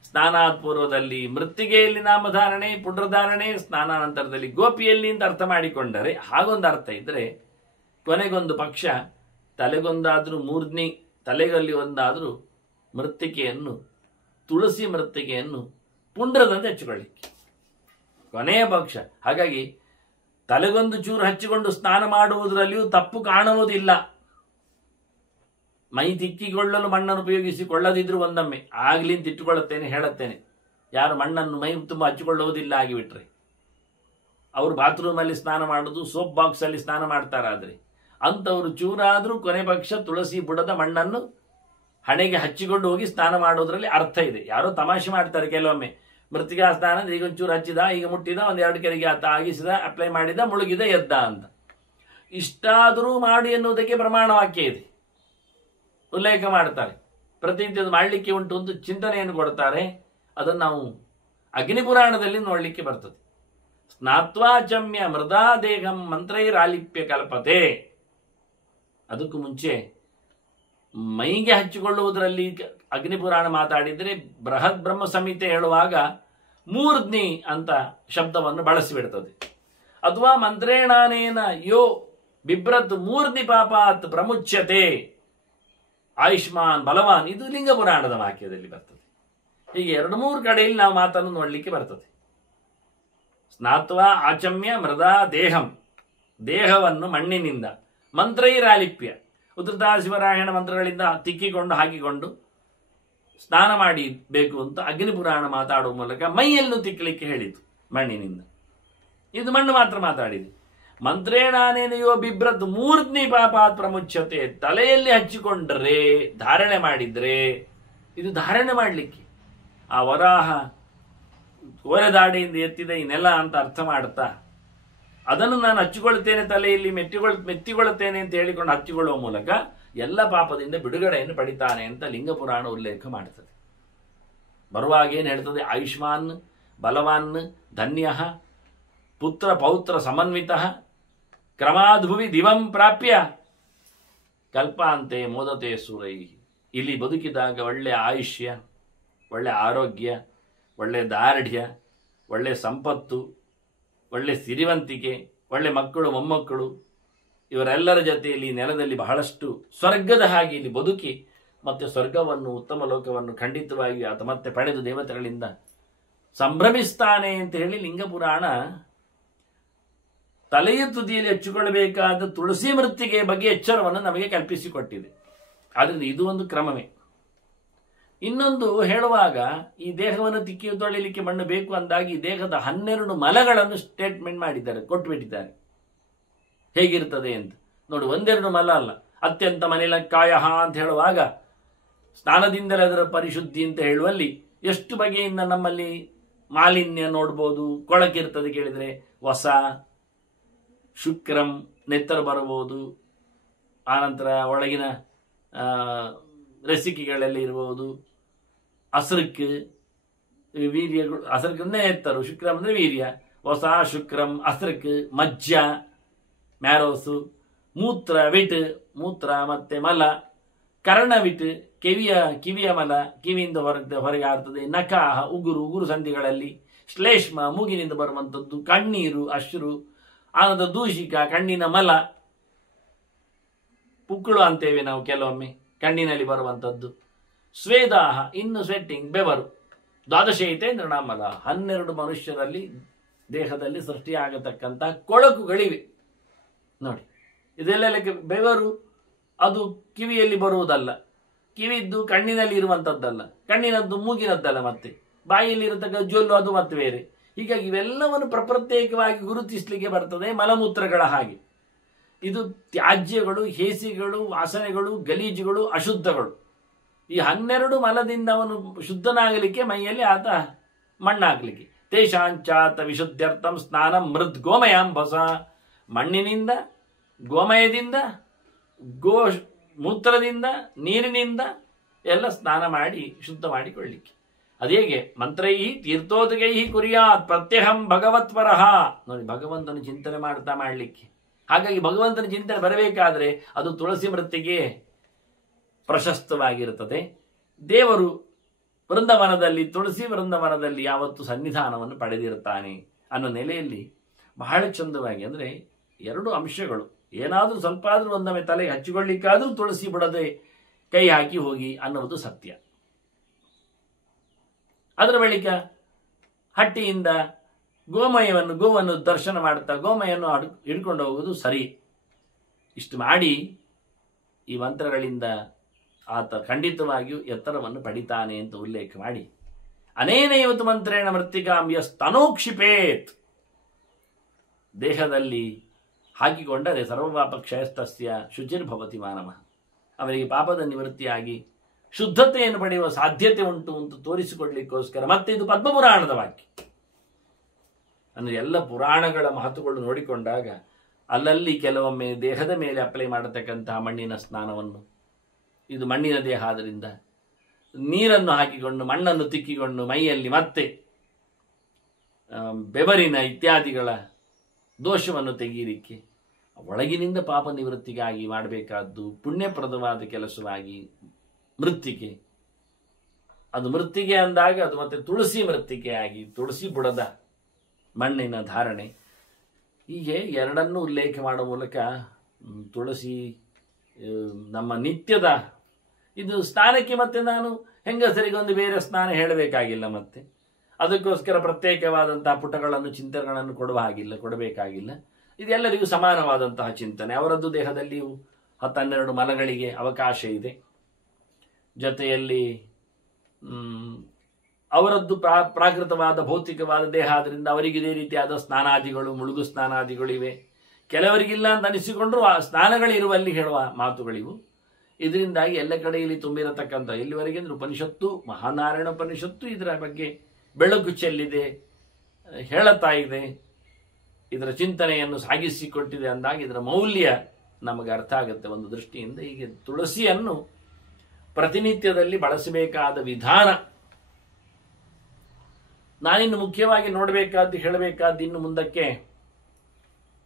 ಸ್ನಾನಾತ್ ಪೂರ್ವದಲ್ಲಿ ಮೃತ್ತಿಗೆಯಲ್ಲಿ ನಾಮಧಾರಣೆ, ಪುಡ್ರಧಾರಣೆ, ಸ್ನಾನಾನಂತರದಲ್ಲಿ ಗೋಪಿಯಲ್ಲಿ ಅಂತ ಅರ್ಥ ಮಾಡಿಕೊಂಡರೆ ಹಾಗೊಂದು ಅರ್ಥ ಇದ್ರೆ, ಕೊನೆಗೊಂದು ಪಕ್ಷ ತಲೆಗೊಂದಾದ್ರೂ ಮೂರ್ಧ್ನಿ, ತಲೆಗಲ್ಲಿ ಒಂದಾದ್ರೂ ಮೃತ್ತಿಕೆಯನ್ನು, ತುಳಸಿ ಮೃತ್ತಿಕೆಯನ್ನು ಪುಂಡ್ರದಂತೆ ಹಚ್ಚಿಕೊಳ್ಳಿಕ್ಕೆ ಕೊನೆಯ ಪಕ್ಷ. ಹಾಗಾಗಿ ತಲೆಗೊಂದು ಚೂರು ಹಚ್ಚಿಕೊಂಡು ಸ್ನಾನ ಮಾಡುವುದರಲ್ಲಿಯೂ ತಪ್ಪು ಕಾಣುವುದಿಲ್ಲ. ಮೈ ತಿಕ್ಕಿಕೊಳ್ಳಲು ಮಣ್ಣನ್ನು ಉಪಯೋಗಿಸಿಕೊಳ್ಳದಿದ್ರು ಒಂದೊಮ್ಮೆ ಆಗ್ಲಿ ಅಂತ ಇಟ್ಟುಕೊಳ್ಳುತ್ತೇನೆ, ಹೇಳುತ್ತೇನೆ. ಯಾರು ಮಣ್ಣನ್ನು ಮೈ ತುಂಬ ಹಚ್ಚಿಕೊಳ್ಳುವುದಿಲ್ಲ ಆಗಿಬಿಟ್ರೆ, ಅವರು ಬಾತ್ರೂಮಲ್ಲಿ ಸ್ನಾನ ಮಾಡೋದು, ಸೋಪ್ ಬಾಕ್ಸ್ ಅಲ್ಲಿ ಸ್ನಾನ ಮಾಡ್ತಾರಾದ್ರೆ ಅಂಥವ್ರು ಚೂರಾದ್ರೂ ಕೊನೆ ಪಕ್ಷ ತುಳಸಿ ಬುಡದ ಮಣ್ಣನ್ನು ಹಣೆಗೆ ಹಚ್ಚಿಕೊಂಡು ಹೋಗಿ ಸ್ನಾನ ಮಾಡೋದ್ರಲ್ಲಿ ಅರ್ಥ ಇದೆ. ಯಾರೋ ತಮಾಷೆ ಮಾಡ್ತಾರೆ ಕೆಲವೊಮ್ಮೆ, ಮೃತ್ತಿಕಾ ಸ್ನಾನ ಅಂದ್ರೆ ಈಗ ಒಂಚೂರು ಹಚ್ಚಿದ, ಈಗ ಮುಟ್ಟಿದ, ಒಂದೆರಡು ಕೆರೆಗೆ ಆಗಿಸಿದ, ಅಪ್ಲೈ ಮಾಡಿದ, ಮುಳುಗಿದ, ಎದ್ದ ಅಂತ. ಇಷ್ಟಾದರೂ ಮಾಡಿ ಎನ್ನುವುದಕ್ಕೆ ಪ್ರಮಾಣ ವಾಕ್ಯ ಇದೆ, ಉಲ್ಲೇಖ ಮಾಡ್ತಾರೆ. ಪ್ರತಿನಿತ್ಯದ ಮಾಡಲಿಕ್ಕೆ ಉಂಟು ಒಂದು ಚಿಂತನೆಯನ್ನು ಕೊಡ್ತಾರೆ. ಅದನ್ನು ನಾವು ಅಗ್ನಿಪುರಾಣದಲ್ಲಿ ನೋಡಲಿಕ್ಕೆ ಬರ್ತದೆ. ಸ್ನಾತ್ವಾಚಮ್ಯ ಮೃದಾ ದೇಹಂ ಮಂತ್ರೈರಾಲಿಪ್ಯ ಕಲ್ಪತೆ. ಅದಕ್ಕೂ ಮುಂಚೆ ಮೈಗೆ ಹಚ್ಚಿಕೊಳ್ಳುವುದರಲ್ಲಿ ಅಗ್ನಿಪುರಾಣ ಮಾತಾಡಿದರೆ ಬೃಹತ್ ಬ್ರಹ್ಮ ಸಂಹಿತೆ ಹೇಳುವಾಗ ಮೂರ್ಧ್ನಿ ಅಂತ ಶಬ್ದವನ್ನು ಬಳಸಿಬಿಡ್ತದೆ. ಅಥವಾ ಮಂತ್ರೇಣಾನೇನ ಯೋ ಬಿಭ್ರತ್ ಮೂರ್ಧ್ನಿ ಪಾಪಾತ್ ಪ್ರಮುಚ್ಯತೆ ಆಯುಷ್ಮಾನ್ ಬಲವಾನ್, ಇದು ಲಿಂಗ ಪುರಾಣದ ವಾಕ್ಯದಲ್ಲಿ ಬರ್ತದೆ. ಹೀಗೆ ಎರಡು ಮೂರು ಕಡೆಯಲ್ಲಿ ನಾವು ಮಾತನ್ನು ನೋಡಲಿಕ್ಕೆ ಬರ್ತದೆ. ಸ್ನಾತ್ವ ಆಚಮ್ಯ ಮೃದಾ ದೇಹಂ ದೇಹವನ್ನು ಮಣ್ಣಿನಿಂದ ಮಂತ್ರೈರಾಲಿಪ್ಯ ಉದ್ಧತ ಶಿವರಾಯಣ ಮಂತ್ರಗಳಿಂದ ತಿಕ್ಕಿಕೊಂಡು ಹಾಕಿಕೊಂಡು ಸ್ನಾನ ಮಾಡಬೇಕು ಅಂತ ಅಗ್ನಿಪುರಾಣ ಮಾತಾಡುವ ಮೂಲಕ ಮೈಯನ್ನು ತಿಕ್ಕಲಿಕ್ಕೆ ಹೇಳಿತು ಮಣ್ಣಿನಿಂದ. ಇದು ಮಣ್ಣು ಮಾತ್ರ ಮಾತಾಡಿದೆ. ಮಂತ್ರೇಣಾನೇನೆಯೋ ಬಿಭ್ರತ್ ಮೂರ್ಧ್ನಿ ಪಾಪಾತ್ ಪ್ರಮುಚ್ಯತೆ, ತಲೆಯಲ್ಲಿ ಹಚ್ಚಿಕೊಂಡ್ರೆ ಧಾರಣೆ ಮಾಡಿದ್ರೆ, ಇದು ಧಾರಣೆ ಮಾಡಲಿಕ್ಕೆ ಆ ವರಾಹ ಓರೆದಾಡಿಯಿಂದ ಎತ್ತಿದ ಈ ನೆಲ ಅಂತ ಅರ್ಥ ಮಾಡ್ತಾ ಅದನ್ನು ನಾನು ಹಚ್ಚಿಕೊಳ್ತೇನೆ, ತಲೆಯಲ್ಲಿ ಮೆತ್ತಿಕೊಳ್ಳುತ್ತೇನೆ ಅಂತ ಹೇಳಿಕೊಂಡು ಹಚ್ಚಿಕೊಳ್ಳುವ ಮೂಲಕ ಎಲ್ಲ ಪಾಪದಿಂದ ಬಿಡುಗಡೆಯನ್ನು ಪಡಿತಾನೆ ಅಂತ ಲಿಂಗಪುರಾಣ ಉಲ್ಲೇಖ ಮಾಡ್ತದೆ. ಬರುವಾಗ ಏನು ಹೇಳ್ತದೆ? ಆಯುಷ್ಮಾನ್ ಬಲವಾನ್ ಧನ್ಯ ಪುತ್ರ ಪೌತ್ರ ಸಮನ್ವಿತ ಕ್ರಮಾದ್ಭುವಿ ದಿವಂ ಪ್ರಾಪ್ಯ ಕಲ್ಪಾಂತೆ ಮೋದತೆ ಸುರೈ. ಇಲ್ಲಿ ಬದುಕಿದಾಗ ಒಳ್ಳೆಯ ಆಯುಷ್ಯ, ಒಳ್ಳೆಯ ಆರೋಗ್ಯ, ಒಳ್ಳೆಯ ದಾರ್ಢ್ಯ, ಒಳ್ಳೆಯ ಸಂಪತ್ತು, ಒಳ್ಳೆ ಸಿರಿವಂತಿಕೆ, ಒಳ್ಳೆ ಮಕ್ಕಳು ಮೊಮ್ಮಕ್ಕಳು, ಇವರೆಲ್ಲರ ಜೊತೆಯಲ್ಲಿ ನೆಲದಲ್ಲಿ ಬಹಳಷ್ಟು ಸ್ವರ್ಗದ ಹಾಗೆ ಇಲ್ಲಿ ಬದುಕಿ ಮತ್ತೆ ಸ್ವರ್ಗವನ್ನು ಉತ್ತಮ ಲೋಕವನ್ನು ಖಂಡಿತವಾಗಿ ಆತ ಮತ್ತೆ ಪಡೆದು ದೇವತೆಗಳಿಂದ ಸಂಭ್ರಮಿಸ್ತಾನೆ ಅಂತ ಹೇಳಿ ಲಿಂಗಪುರಾಣ ತಲೆಯ ತುದಿಯಲ್ಲಿ ಹಚ್ಚಿಕೊಳ್ಳಬೇಕಾದ ತುಳಸಿ ಮೃತ್ತಿಗೆ ಬಗ್ಗೆ ಎಚ್ಚರವನ್ನು ನಮಗೆ ಕಲ್ಪಿಸಿಕೊಟ್ಟಿದೆ. ಆದ್ದರಿಂದ ಇದು ಒಂದು ಕ್ರಮವೇ. ಇನ್ನೊಂದು ಹೇಳುವಾಗ ಈ ದೇಹವನ್ನು ತಿಕ್ಕಿ ತೊಳಿಲಿಕ್ಕೆ ಮಣ್ಣು ಬೇಕು ಅಂದಾಗಿ ದೇಹದ 12 ಮಲಗಳನ್ನು ಸ್ಟೇಟ್ಮೆಂಟ್ ಮಾಡಿದ್ದಾರೆ, ಕೊಟ್ಟುಬಿಟ್ಟಿದ್ದಾರೆ ಹೇಗಿರ್ತದೆ ಅಂತ. ನೋಡಿ, ಒಂದೆರಡು ಮಲ ಅಲ್ಲ, ಅತ್ಯಂತ ಮಲಿನಕ್ಕಾಯ ಅಂತ ಹೇಳುವಾಗ ಸ್ನಾನದಿಂದಲೇ ಅದರ ಪರಿಶುದ್ಧಿ ಅಂತ ಹೇಳುವಲ್ಲಿ ಎಷ್ಟು ಬಗೆಯಿಂದ ನಮ್ಮಲ್ಲಿ ಮಾಲಿನ್ಯ ನೋಡ್ಬೋದು. ಕೊಳಕಿರ್ತದೆ ಕೇಳಿದರೆ ಹೊಸ ಶುಕ್ರಂ ನೆತ್ತರು ಬರಬಹುದು, ಆನಂತರ ಒಳಗಿನ ರಸಿಕೆಗಳೆಲ್ಲ ಇರಬಹುದು, ಅಸೃಕ್ ವೀರ್ಯಗಳು, ಅಸೃಕನ್ನೇ ಎತ್ತರು, ಶುಕ್ರಂ ಅಂದರೆ ವೀರ್ಯ, ಹೊಸ ಶುಕ್ರಂ, ಅಸೃಕ್, ಮಜ್ಜ, ಮ್ಯಾರೋಸು, ಮೂತ್ರ ವಿಟ್, ಮೂತ್ರ ಮತ್ತೆ ಮಲ, ಕರ್ಣವಿಟ್, ಕಿವಿಯ ಮಲ, ಕಿವಿಯಿಂದ ಹೊರಗೆ ಆಗ್ತದೆ, ನಕಾಹ ಉಗುರು, ಉಗುರು ಸಂಧಿಗಳಲ್ಲಿ, ಶ್ಲೇಷ್ಮ ಮೂಗಿನಿಂದ ಬರುವಂಥದ್ದು, ಕಣ್ಣೀರು ಅಶ್ರು, ಆನಂತರ ದೂಷಿಕ ಕಣ್ಣಿನ ಮಲ, ಪುಕ್ಕಳು ಅಂತೇವೆ ನಾವು ಕೆಲವೊಮ್ಮೆ ಕಣ್ಣಿನಲ್ಲಿ ಬರುವಂಥದ್ದು, ಸ್ವೇದಾಹ ಇನ್ನು ಸ್ವೆಟ್ಟಿಂಗ್ ಬೆವರು, ದ್ವಾದಶೈತೆ ನೃಣಾಮಲ 12 ಮನುಷ್ಯರಲ್ಲಿ ದೇಹದಲ್ಲಿ ಸೃಷ್ಟಿಯಾಗತಕ್ಕಂತಹ ಕೊಳಕುಗಳಿವೆ. ನೋಡಿ, ಇದೆಲ್ಲ ಬೆವರು ಅದು ಕಿವಿಯಲ್ಲಿ ಬರುವುದಲ್ಲ, ಕಿವಿದ್ದು ಕಣ್ಣಿನಲ್ಲಿ ಇರುವಂಥದ್ದಲ್ಲ, ಕಣ್ಣಿನದ್ದು ಮೂಗಿನದ್ದಲ್ಲ, ಮತ್ತೆ ಬಾಯಿಯಲ್ಲಿ ಇರತಕ್ಕ ಜೊಲ್ಲು ಅದು ಮತ್ತೆ ಬೇರೆ. ಹೀಗಾಗಿ ಇವೆಲ್ಲವನ್ನು ಪ್ರತ್ಯೇಕವಾಗಿ ಗುರುತಿಸಲಿಕ್ಕೆ ಬರ್ತದೆ ಮಲಮೂತ್ರಗಳ ಹಾಗೆ. ಇದು ತ್ಯಾಜ್ಯಗಳು, ಹೇಸಿಗಳು, ವಾಸನೆಗಳು, ಗಲೀಜುಗಳು, ಅಶುದ್ಧಗಳು. ಈ 12 ಮಲದಿಂದ ಅವನು ಶುದ್ಧನಾಗಲಿಕ್ಕೆ ಮೈಯಲ್ಲಿ ಆತ ಮಣ್ಣಾಗಲಿಕ್ಕೆ ತೇಷಾಂಚಾತ ವಿಶುದ್ಧರ್ಥಂ ಸ್ನಾನ ಮೃದ್ ಗೋಮಯಾಂಬಸ, ಮಣ್ಣಿನಿಂದ, ಗೋಮಯದಿಂದ, ಮೂತ್ರದಿಂದ, ನೀರಿನಿಂದ ಎಲ್ಲ ಸ್ನಾನ ಮಾಡಿ ಶುದ್ಧ ಮಾಡಿಕೊಳ್ಳಿಕ್ಕೆ. ಅದೇಗೆ ಮಂತ್ರೈ ತೀರ್ಥೋದಕೈ ಕುರಿಯಾತ್ ಪ್ರತ್ಯಹಂ ಭಗವತ್ವರಹ. ನೋಡಿ, ಭಗವಂತನ ಚಿಂತನೆ ಮಾಡ್ತಾ ಮಾಡಲಿಕ್ಕೆ. ಹಾಗಾಗಿ ಭಗವಂತನ ಚಿಂತನೆ ಬರಬೇಕಾದ್ರೆ ಅದು ತುಳಸಿ ಮೃತ್ತಿಗೆ ಪ್ರಶಸ್ತವಾಗಿರುತ್ತದೆ. ದೇವರು ವೃಂದವನದಲ್ಲಿ, ತುಳಸಿ ವೃಂದವನದಲ್ಲಿ ಯಾವತ್ತು ಸನ್ನಿಧಾನವನ್ನು ಪಡೆದಿರುತ್ತಾನೆ ಅನ್ನೋ ನೆಲೆಯಲ್ಲಿ ಬಹಳ ಚಂದವಾಗಿ, ಅಂದರೆ 2 ಅಂಶಗಳು, ಏನಾದರೂ ಸ್ವಲ್ಪ ಆದರೂ ಒಂದೊಮ್ಮೆ ತಲೆಗೆ ಹಚ್ಚಿಕೊಳ್ಳಿಕ್ಕಾದರೂ ತುಳಸಿ ಬಿಡದೆ ಕೈ ಹಾಕಿ ಹೋಗಿ ಅನ್ನುವುದು ಸತ್ಯ. ಅದರ ಬಳಿಕ ಹಟ್ಟಿಯಿಂದ ಗೋವನ್ನು ದರ್ಶನ ಮಾಡುತ್ತಾ ಗೋಮಯನ್ನು ಹಿಡ್ಕೊಂಡು ಹೋಗುವುದು ಸರಿ. ಇಷ್ಟು ಮಾಡಿ ಈ ಮಂತ್ರಗಳಿಂದ ಆತ ಖಂಡಿತವಾಗಿಯೂ ಎತ್ತರವನ್ನು ಪಡಿತಾನೆ ಅಂತ ಉಲ್ಲೇಖ ಮಾಡಿ, ಅನೇನ ಇವತ್ತು ಮಂತ್ರೇಣ ಮೃತ್ತಿಕಾಂಬ್ಯ ಸ್ತನೋಕ್ಷಿಪೇತ್, ದೇಹದಲ್ಲಿ ಹಾಕಿಕೊಂಡರೆ ಸರ್ವಪಾಪ ಕ್ಷಯಸ್ತಸ್ಯ ಶುಚಿರ್ಭವತಿ ಮಾನವ, ಅವರಿಗೆ ಪಾಪದ ನಿವೃತ್ತಿಯಾಗಿ ಶುದ್ಧತೆಯನ್ನು ಪಡೆಯುವ ಸಾಧ್ಯತೆ ಉಂಟು ಅಂತ ತೋರಿಸಿಕೊಡ್ಲಿಕ್ಕೋಸ್ಕರ. ಮತ್ತೆ ಇದು ಪದ್ಮಪುರಾಣದ ವಾಕ್ಯ. ಅಂದರೆ ಎಲ್ಲ ಪುರಾಣಗಳ ಮಹತ್ವಗಳು ನೋಡಿಕೊಂಡಾಗ ಅಲ್ಲಲ್ಲಿ ಕೆಲವೊಮ್ಮೆ ದೇಹದ ಮೇಲೆ ಅಪ್ಲೈ ಮಾಡತಕ್ಕಂತಹ ಮಣ್ಣಿನ ಸ್ನಾನವನ್ನು, ಇದು ಮಣ್ಣಿನ ದೇಹ ಆದ್ದರಿಂದ ನೀರನ್ನು ಹಾಕಿಕೊಂಡು ಮಣ್ಣನ್ನು ತಿಕ್ಕಿಕೊಂಡು ಮೈಯಲ್ಲಿ ಮತ್ತೆ ಬೆವರಿನ ಇತ್ಯಾದಿಗಳ ದೋಷವನ್ನು ತೆಗೆಯಲಿಕ್ಕೆ, ಒಳಗಿನಿಂದ ಪಾಪ ನಿವೃತ್ತಿಗಾಗಿ ಮಾಡಬೇಕಾದ್ದು ಪುಣ್ಯಪ್ರದವಾದ ಕೆಲಸವಾಗಿ ಮೃತ್ತಿಕೆ. ಅದು ಮೃತ್ತಿಗೆ ಅಂದಾಗ ಅದು ಮತ್ತೆ ತುಳಸಿ ಮೃತ್ತಿಕೆಯಾಗಿ ತುಳಸಿ ಬುಡದ ಮಣ್ಣಿನ ಧಾರಣೆ. ಹೀಗೆ ಎರಡನ್ನೂ ಉಲ್ಲೇಖ ಮಾಡುವ ಮೂಲಕ ತುಳಸಿ ನಮ್ಮ ನಿತ್ಯದ ಇದು ಸ್ನಾನಕ್ಕೆ ಮತ್ತೆ ನಾನು ಹೆಂಗಸರಿಗೊಂದು ಬೇರೆ ಸ್ನಾನ ಹೇಳಬೇಕಾಗಿಲ್ಲ, ಮತ್ತೆ ಅದಕ್ಕೋಸ್ಕರ ಪ್ರತ್ಯೇಕವಾದಂತಹ ಪುಟಗಳನ್ನು ಚಿಂತನೆಗಳನ್ನು ಕೊಡಬೇಕಾಗಿಲ್ಲ. ಇದೆಲ್ಲರಿಗೂ ಸಮಾನವಾದಂತಹ ಚಿಂತನೆ. ಅವರದ್ದು ದೇಹದಲ್ಲಿಯೂ 10-12 ಮಲಗಳಿಗೆ ಅವಕಾಶ ಇದೆ. ಜೊತೆಯಲ್ಲಿ ಅವರದ್ದು ಪ್ರಾಕೃತವಾದ ಭೌತಿಕವಾದ ದೇಹ ಆದ್ದರಿಂದ ಅವರಿಗೆ ಇದೇ ರೀತಿಯಾದ ಸ್ನಾನಾದಿಗಳು, ಮುಳುಗು ಸ್ನಾನಾದಿಗಳಿವೆ. ಕೆಲವರಿಗಿಲ್ಲ ಅಂತ ಅನಿಸಿಕೊಂಡ್ರು ಆ ಸ್ನಾನಗಳಿರುವಲ್ಲಿ ಹೇಳುವ ಮಾತುಗಳಿವು. ಇದರಿಂದಾಗಿ ಎಲ್ಲ ಕಡೆಯಲ್ಲಿ ತುಂಬಿರತಕ್ಕಂಥ, ಎಲ್ಲಿವರೆಗೆ ಅಂದ್ರೆ ಉಪನಿಷತ್ತು, ಮಹಾನಾರಾಯಣ ಉಪನಿಷತ್ತು ಇದರ ಬಗ್ಗೆ ಬೆಳಕು ಚೆಲ್ಲಿದೆ, ಹೇಳುತ್ತಾ ಇದೆ, ಇದರ ಚಿಂತನೆಯನ್ನು ಸಾಗಿಸಿಕೊಟ್ಟಿದೆ ಅಂದಾಗ ಇದರ ಮೌಲ್ಯ ನಮಗೆ ಅರ್ಥ ಆಗುತ್ತೆ ಒಂದು ದೃಷ್ಟಿಯಿಂದ. ಹೀಗೆ ತುಳಸಿಯನ್ನು ಪ್ರತಿನಿತ್ಯದಲ್ಲಿ ಬಳಸಬೇಕಾದ ವಿಧಾನ. ನಾನಿನ್ನು ಮುಖ್ಯವಾಗಿ ನೋಡಬೇಕಾದ್ದು, ಹೇಳಬೇಕಾದ್ದು ಇನ್ನು ಮುಂದಕ್ಕೆ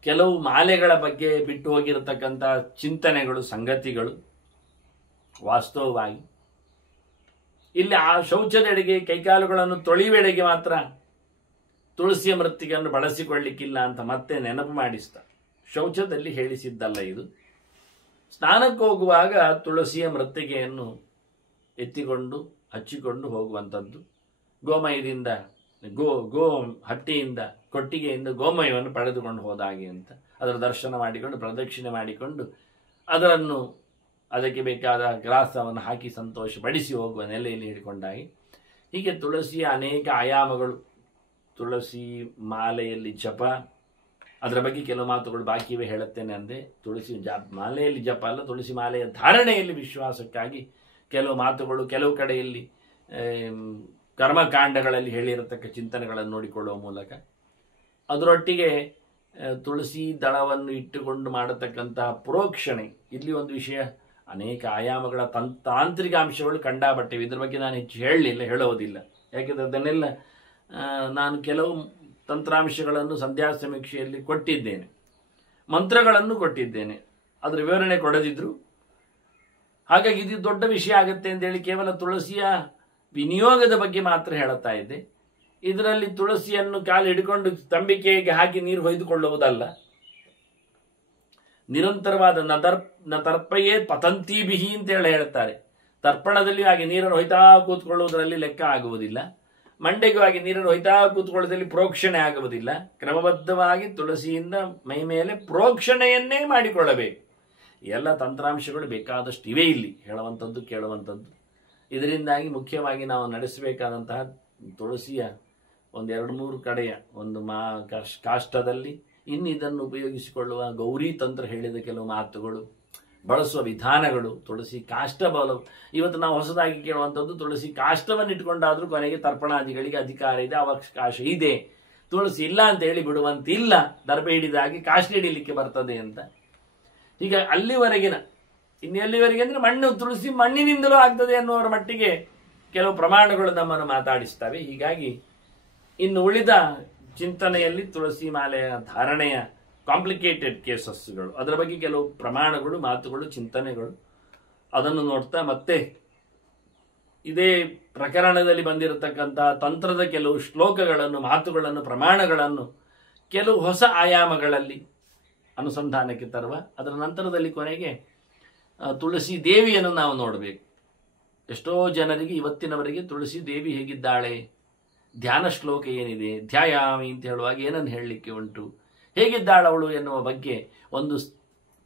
ಕೆಲವು ಮಾಲೆಗಳ ಬಗ್ಗೆ ಬಿಟ್ಟು ಹೋಗಿರತಕ್ಕಂಥ ಚಿಂತನೆಗಳು, ಸಂಗತಿಗಳು. ವಾಸ್ತವವಾಗಿ ಇಲ್ಲಿ ಆ ಶೌಚದೆಡೆಗೆ, ಕೈಕಾಲುಗಳನ್ನು ತೊಳೆಯುವೆಡೆಗೆ ಮಾತ್ರ ತುಳಸಿಯ ಮೃತ್ತಿಗೆಯನ್ನು ಬಳಸಿಕೊಳ್ಳಿಕ್ಕಿಲ್ಲ ಅಂತ ಮತ್ತೆ ನೆನಪು ಮಾಡಿಸ್ತಾ, ಶೌಚದಲ್ಲಿ ಹೇಳಿಸಿದ್ದಲ್ಲ ಇದು. ಸ್ನಾನಕ್ಕೆ ಹೋಗುವಾಗ ತುಳಸಿಯ ಮೃತ್ತಿಗೆಯನ್ನು ಎತ್ತಿಕೊಂಡು ಹಚ್ಚಿಕೊಂಡು ಹೋಗುವಂಥದ್ದು. ಗೋಮಯದಿಂದ ಗೋ ಹಟ್ಟಿಯಿಂದ, ಕೊಟ್ಟಿಗೆಯಿಂದ ಗೋಮಯವನ್ನು ಪಡೆದುಕೊಂಡು ಹೋದಾಗೆ ಅಂತ ಅದರ ದರ್ಶನ ಮಾಡಿಕೊಂಡು ಪ್ರದಕ್ಷಿಣೆ ಮಾಡಿಕೊಂಡು ಅದನ್ನು ಅದಕ್ಕೆ ಬೇಕಾದ ಗ್ರಾಸವನ್ನು ಹಾಕಿ ಸಂತೋಷಪಡಿಸಿ ಹೋಗುವ ನೆಲೆಯಲ್ಲಿ ಹಿಡ್ಕೊಂಡಾಗಿ. ಹೀಗೆ ತುಳಸಿಯ ಅನೇಕ ಆಯಾಮಗಳು. ತುಳಸಿ ಮಾಲೆಯಲ್ಲಿ ಜಪ, ಅದರ ಬಗ್ಗೆ ಕೆಲವು ಮಾತುಗಳು ಬಾಕಿವೆ, ಹೇಳುತ್ತೇನೆ ಅಂದೆ. ತುಳಸಿ ಮಾಲೆಯಲ್ಲಿ ಜಪ ಅಲ್ಲ, ತುಳಸಿ ಮಾಲೆಯ ಧಾರಣೆಯಲ್ಲಿ ವಿಶ್ವಾಸಕ್ಕಾಗಿ ಕೆಲವು ಮಾತುಗಳು, ಕೆಲವು ಕಡೆಯಲ್ಲಿ ಕರ್ಮಕಾಂಡಗಳಲ್ಲಿ ಹೇಳಿರತಕ್ಕ ಚಿಂತನೆಗಳನ್ನು ನೋಡಿಕೊಳ್ಳುವ ಮೂಲಕ ಅದರೊಟ್ಟಿಗೆ ತುಳಸಿ ದಳವನ್ನು ಇಟ್ಟುಕೊಂಡು ಮಾಡತಕ್ಕಂತಹ ಪ್ರೋಕ್ಷಣೆ. ಇಲ್ಲಿ ಒಂದು ವಿಷಯ, ಅನೇಕ ಆಯಾಮಗಳ ತಾಂತ್ರಿಕ ಅಂಶಗಳು ಕಂಡಾಬಟ್ಟಿವೆ. ಇದ್ರ ಬಗ್ಗೆ ನಾನು ಹೆಚ್ಚು ಹೇಳೋದಿಲ್ಲ. ಯಾಕೆಂದರೆ ಅದನ್ನೆಲ್ಲ ನಾನು ಕೆಲವು ತಂತ್ರಾಂಶಗಳನ್ನು ಸಂಧ್ಯಾ ಸಮೀಕ್ಷೆಯಲ್ಲಿ ಕೊಟ್ಟಿದ್ದೇನೆ, ಮಂತ್ರಗಳನ್ನು ಕೊಟ್ಟಿದ್ದೇನೆ, ಅದರ ವಿವರಣೆ ಕೊಡದಿದ್ರು. ಹಾಗಾಗಿ ಇದು ದೊಡ್ಡ ವಿಷಯ ಆಗುತ್ತೆ ಅಂತೇಳಿ ಕೇವಲ ತುಳಸಿಯ ವಿನಿಯೋಗದ ಬಗ್ಗೆ ಮಾತ್ರ ಹೇಳುತ್ತಾ ಇದ್ದೆ. ಇದರಲ್ಲಿ ತುಳಸಿಯನ್ನು ಕಾಲು ಹಿಡ್ಕೊಂಡು ತಂಬಿಕೆಗೆ ಹಾಕಿ ನೀರು ಹೊಯ್ದುಕೊಳ್ಳುವುದಲ್ಲ. ನಿರಂತರವಾದ ನತರ್ಪಯೇ ಪತಂತಿ ಬಿಹಿ ಅಂತ ಹೇಳ್ತಾರೆ. ತರ್ಪಣದಲ್ಲಿ ಹಾಗೆ ನೀರನ್ನು ಹೊಯ್ತಾ ಕೂತ್ಕೊಳ್ಳುವುದರಲ್ಲಿ ಲೆಕ್ಕ ಆಗುವುದಿಲ್ಲ. ಮಂಡೆಗೂ ಹಾಗೆ ನೀರನ್ನು ಹೊಯ್ತಾ ಕೂತ್ಕೊಳ್ಳೋದ್ರಲ್ಲಿ ಪ್ರೋಕ್ಷಣೆ ಆಗುವುದಿಲ್ಲ. ಕ್ರಮಬದ್ಧವಾಗಿ ತುಳಸಿಯಿಂದ ಮೈ ಮೇಲೆ ಪ್ರೋಕ್ಷಣೆಯನ್ನೇ ಮಾಡಿಕೊಳ್ಳಬೇಕು. ಎಲ್ಲ ತಂತ್ರಾಂಶಗಳು ಬೇಕಾದಷ್ಟು ಇವೆ ಇಲ್ಲಿ, ಹೇಳುವಂಥದ್ದು ಕೇಳುವಂಥದ್ದು. ಇದರಿಂದಾಗಿ ಮುಖ್ಯವಾಗಿ ನಾವು ನಡೆಸಬೇಕಾದಂತಹ ತುಳಸಿಯ 1-2-3 ಕಡೆಯ ಒಂದು ಕಾಷ್ಟದಲ್ಲಿ ಇನ್ನು ಇದನ್ನು ಉಪಯೋಗಿಸಿಕೊಳ್ಳುವ ಗೌರಿ ತಂತ್ರ ಹೇಳಿದ ಕೆಲವು ಮಾತುಗಳು, ಬಳಸುವ ವಿಧಾನಗಳು, ತುಳಸಿ ಕಾಷ್ಟ ಬಲ. ಇವತ್ತು ನಾವು ಹೊಸದಾಗಿ ಕೇಳುವಂಥದ್ದು ತುಳಸಿ ಕಾಷ್ಟವನ್ನು ಇಟ್ಕೊಂಡಾದ್ರೂ ಕೊನೆಗೆ ತರ್ಪಣಾದಿಗಳಿಗೆ ಅಧಿಕಾರ ಇದೆ, ಅವಕಾಶ ಇದೆ. ತುಳಸಿ ಇಲ್ಲ ಅಂತ ಹೇಳಿ ಬಿಡುವಂತಿಲ್ಲ, ದರ್ಬೆ ಹಿಡಿದಾಗಿ ಕಾಷ್ಟ ಹಿಡಿಲಿಕ್ಕೆ ಬರ್ತದೆ ಅಂತ. ಈಗ ಅಲ್ಲಿವರೆಗಿನ, ಎಲ್ಲಿವರೆಗೆ ಅಂದ್ರೆ ಮಣ್ಣು, ತುಳಸಿ ಮಣ್ಣಿನಿಂದಲೂ ಆಗ್ತದೆ ಅನ್ನುವರ ಮಟ್ಟಿಗೆ ಕೆಲವು ಪ್ರಮಾಣಗಳು ನಮ್ಮನ್ನು ಮಾತಾಡಿಸ್ತವೆ. ಹೀಗಾಗಿ ಇನ್ನು ಉಳಿದ ಚಿಂತನೆಯಲ್ಲಿ ತುಳಸಿ ಮಾಲೆಯ ಧಾರಣೆಯ ಕಾಂಪ್ಲಿಕೇಟೆಡ್ ಕೇಸಸ್ಗಳು, ಅದರ ಬಗ್ಗೆ ಕೆಲವು ಪ್ರಮಾಣಗಳು, ಮಾತುಗಳು, ಚಿಂತನೆಗಳು, ಅದನ್ನು ನೋಡ್ತಾ ಮತ್ತೆ ಇದೇ ಪ್ರಕರಣದಲ್ಲಿ ಬಂದಿರತಕ್ಕಂತಹ ತಂತ್ರದ ಕೆಲವು ಶ್ಲೋಕಗಳನ್ನು, ಮಾತುಗಳನ್ನು, ಪ್ರಮಾಣಗಳನ್ನು ಕೆಲವು ಹೊಸ ಆಯಾಮಗಳಲ್ಲಿ ಅನುಸಂಧಾನಕ್ಕೆ ತರುವ. ಅದರ ನಂತರದಲ್ಲಿ ಕೊನೆಗೆ ತುಳಸಿ ದೇವಿಯನ್ನು ನಾವು ನೋಡಬೇಕು. ಎಷ್ಟೋ ಜನರಿಗೆ ಇವತ್ತಿನವರೆಗೆ ತುಳಸಿ ದೇವಿ ಹೇಗಿದ್ದಾಳೆ, ಧ್ಯಾನ ಶ್ಲೋಕ ಏನಿದೆ, ಧ್ಯಾಯಾಮಿ ಅಂತ ಹೇಳುವಾಗ ಏನನ್ನು ಹೇಳಲಿಕ್ಕೆ ಉಂಟು, ಹೇಗಿದ್ದಾಳವಳು ಎನ್ನುವ ಬಗ್ಗೆ ಒಂದು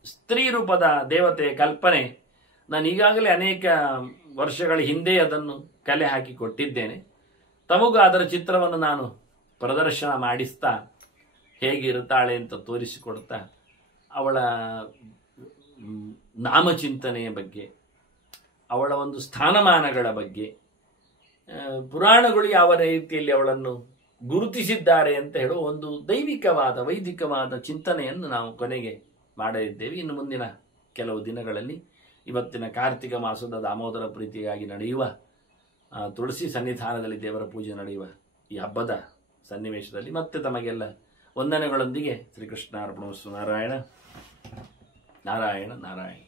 ಸ್ತ್ರೀ ರೂಪದ ದೇವತೆಯ ಕಲ್ಪನೆ ನಾನು ಈಗಾಗಲೇ ಅನೇಕ ವರ್ಷಗಳ ಹಿಂದೆ ಅದನ್ನು ಕಲೆ ಹಾಕಿ ಕೊಟ್ಟಿದ್ದೇನೆ. ತಮಗೂ ಅದರ ಚಿತ್ರವನ್ನು ನಾನು ಪ್ರದರ್ಶನ ಮಾಡಿಸ್ತಾ ಹೇಗಿರುತ್ತಾಳೆ ಅಂತ ತೋರಿಸಿಕೊಡ್ತಾ ಅವಳ ನಾಮಚಿಂತನೆಯ ಬಗ್ಗೆ, ಅವಳ ಒಂದು ಸ್ಥಾನಮಾನಗಳ ಬಗ್ಗೆ, ಪುರಾಣಗಳು ಯಾವ ರೀತಿಯಲ್ಲಿ ಅವಳನ್ನು ಗುರುತಿಸಿದ್ದಾರೆ ಅಂತ ಹೇಳುವ ಒಂದು ದೈವಿಕವಾದ, ವೈದಿಕವಾದ ಚಿಂತನೆಯನ್ನು ನಾವು ಕೊನೆಗೆ ಮಾಡಲಿದ್ದೇವೆ. ಇನ್ನು ಮುಂದಿನ ಕೆಲವು ದಿನಗಳಲ್ಲಿ ಇವತ್ತಿನ ಕಾರ್ತಿಕ ಮಾಸದ ದಾಮೋದರ ಪ್ರೀತಿಗಾಗಿ ನಡೆಯುವ ತುಳಸಿ ಸನ್ನಿಧಾನದಲ್ಲಿ ದೇವರ ಪೂಜೆ ನಡೆಯುವ ಈ ಹಬ್ಬದ ಸನ್ನಿವೇಶದಲ್ಲಿ ಮತ್ತೆ ತಮಗೆಲ್ಲ ವಂದನೆಗಳೊಂದಿಗೆ ಶ್ರೀಕೃಷ್ಣಾರ್ಪಣಮಸ್ತು. ನಾರಾಯಣ ನಾರಾಯಣ ನಾರಾಯಣ.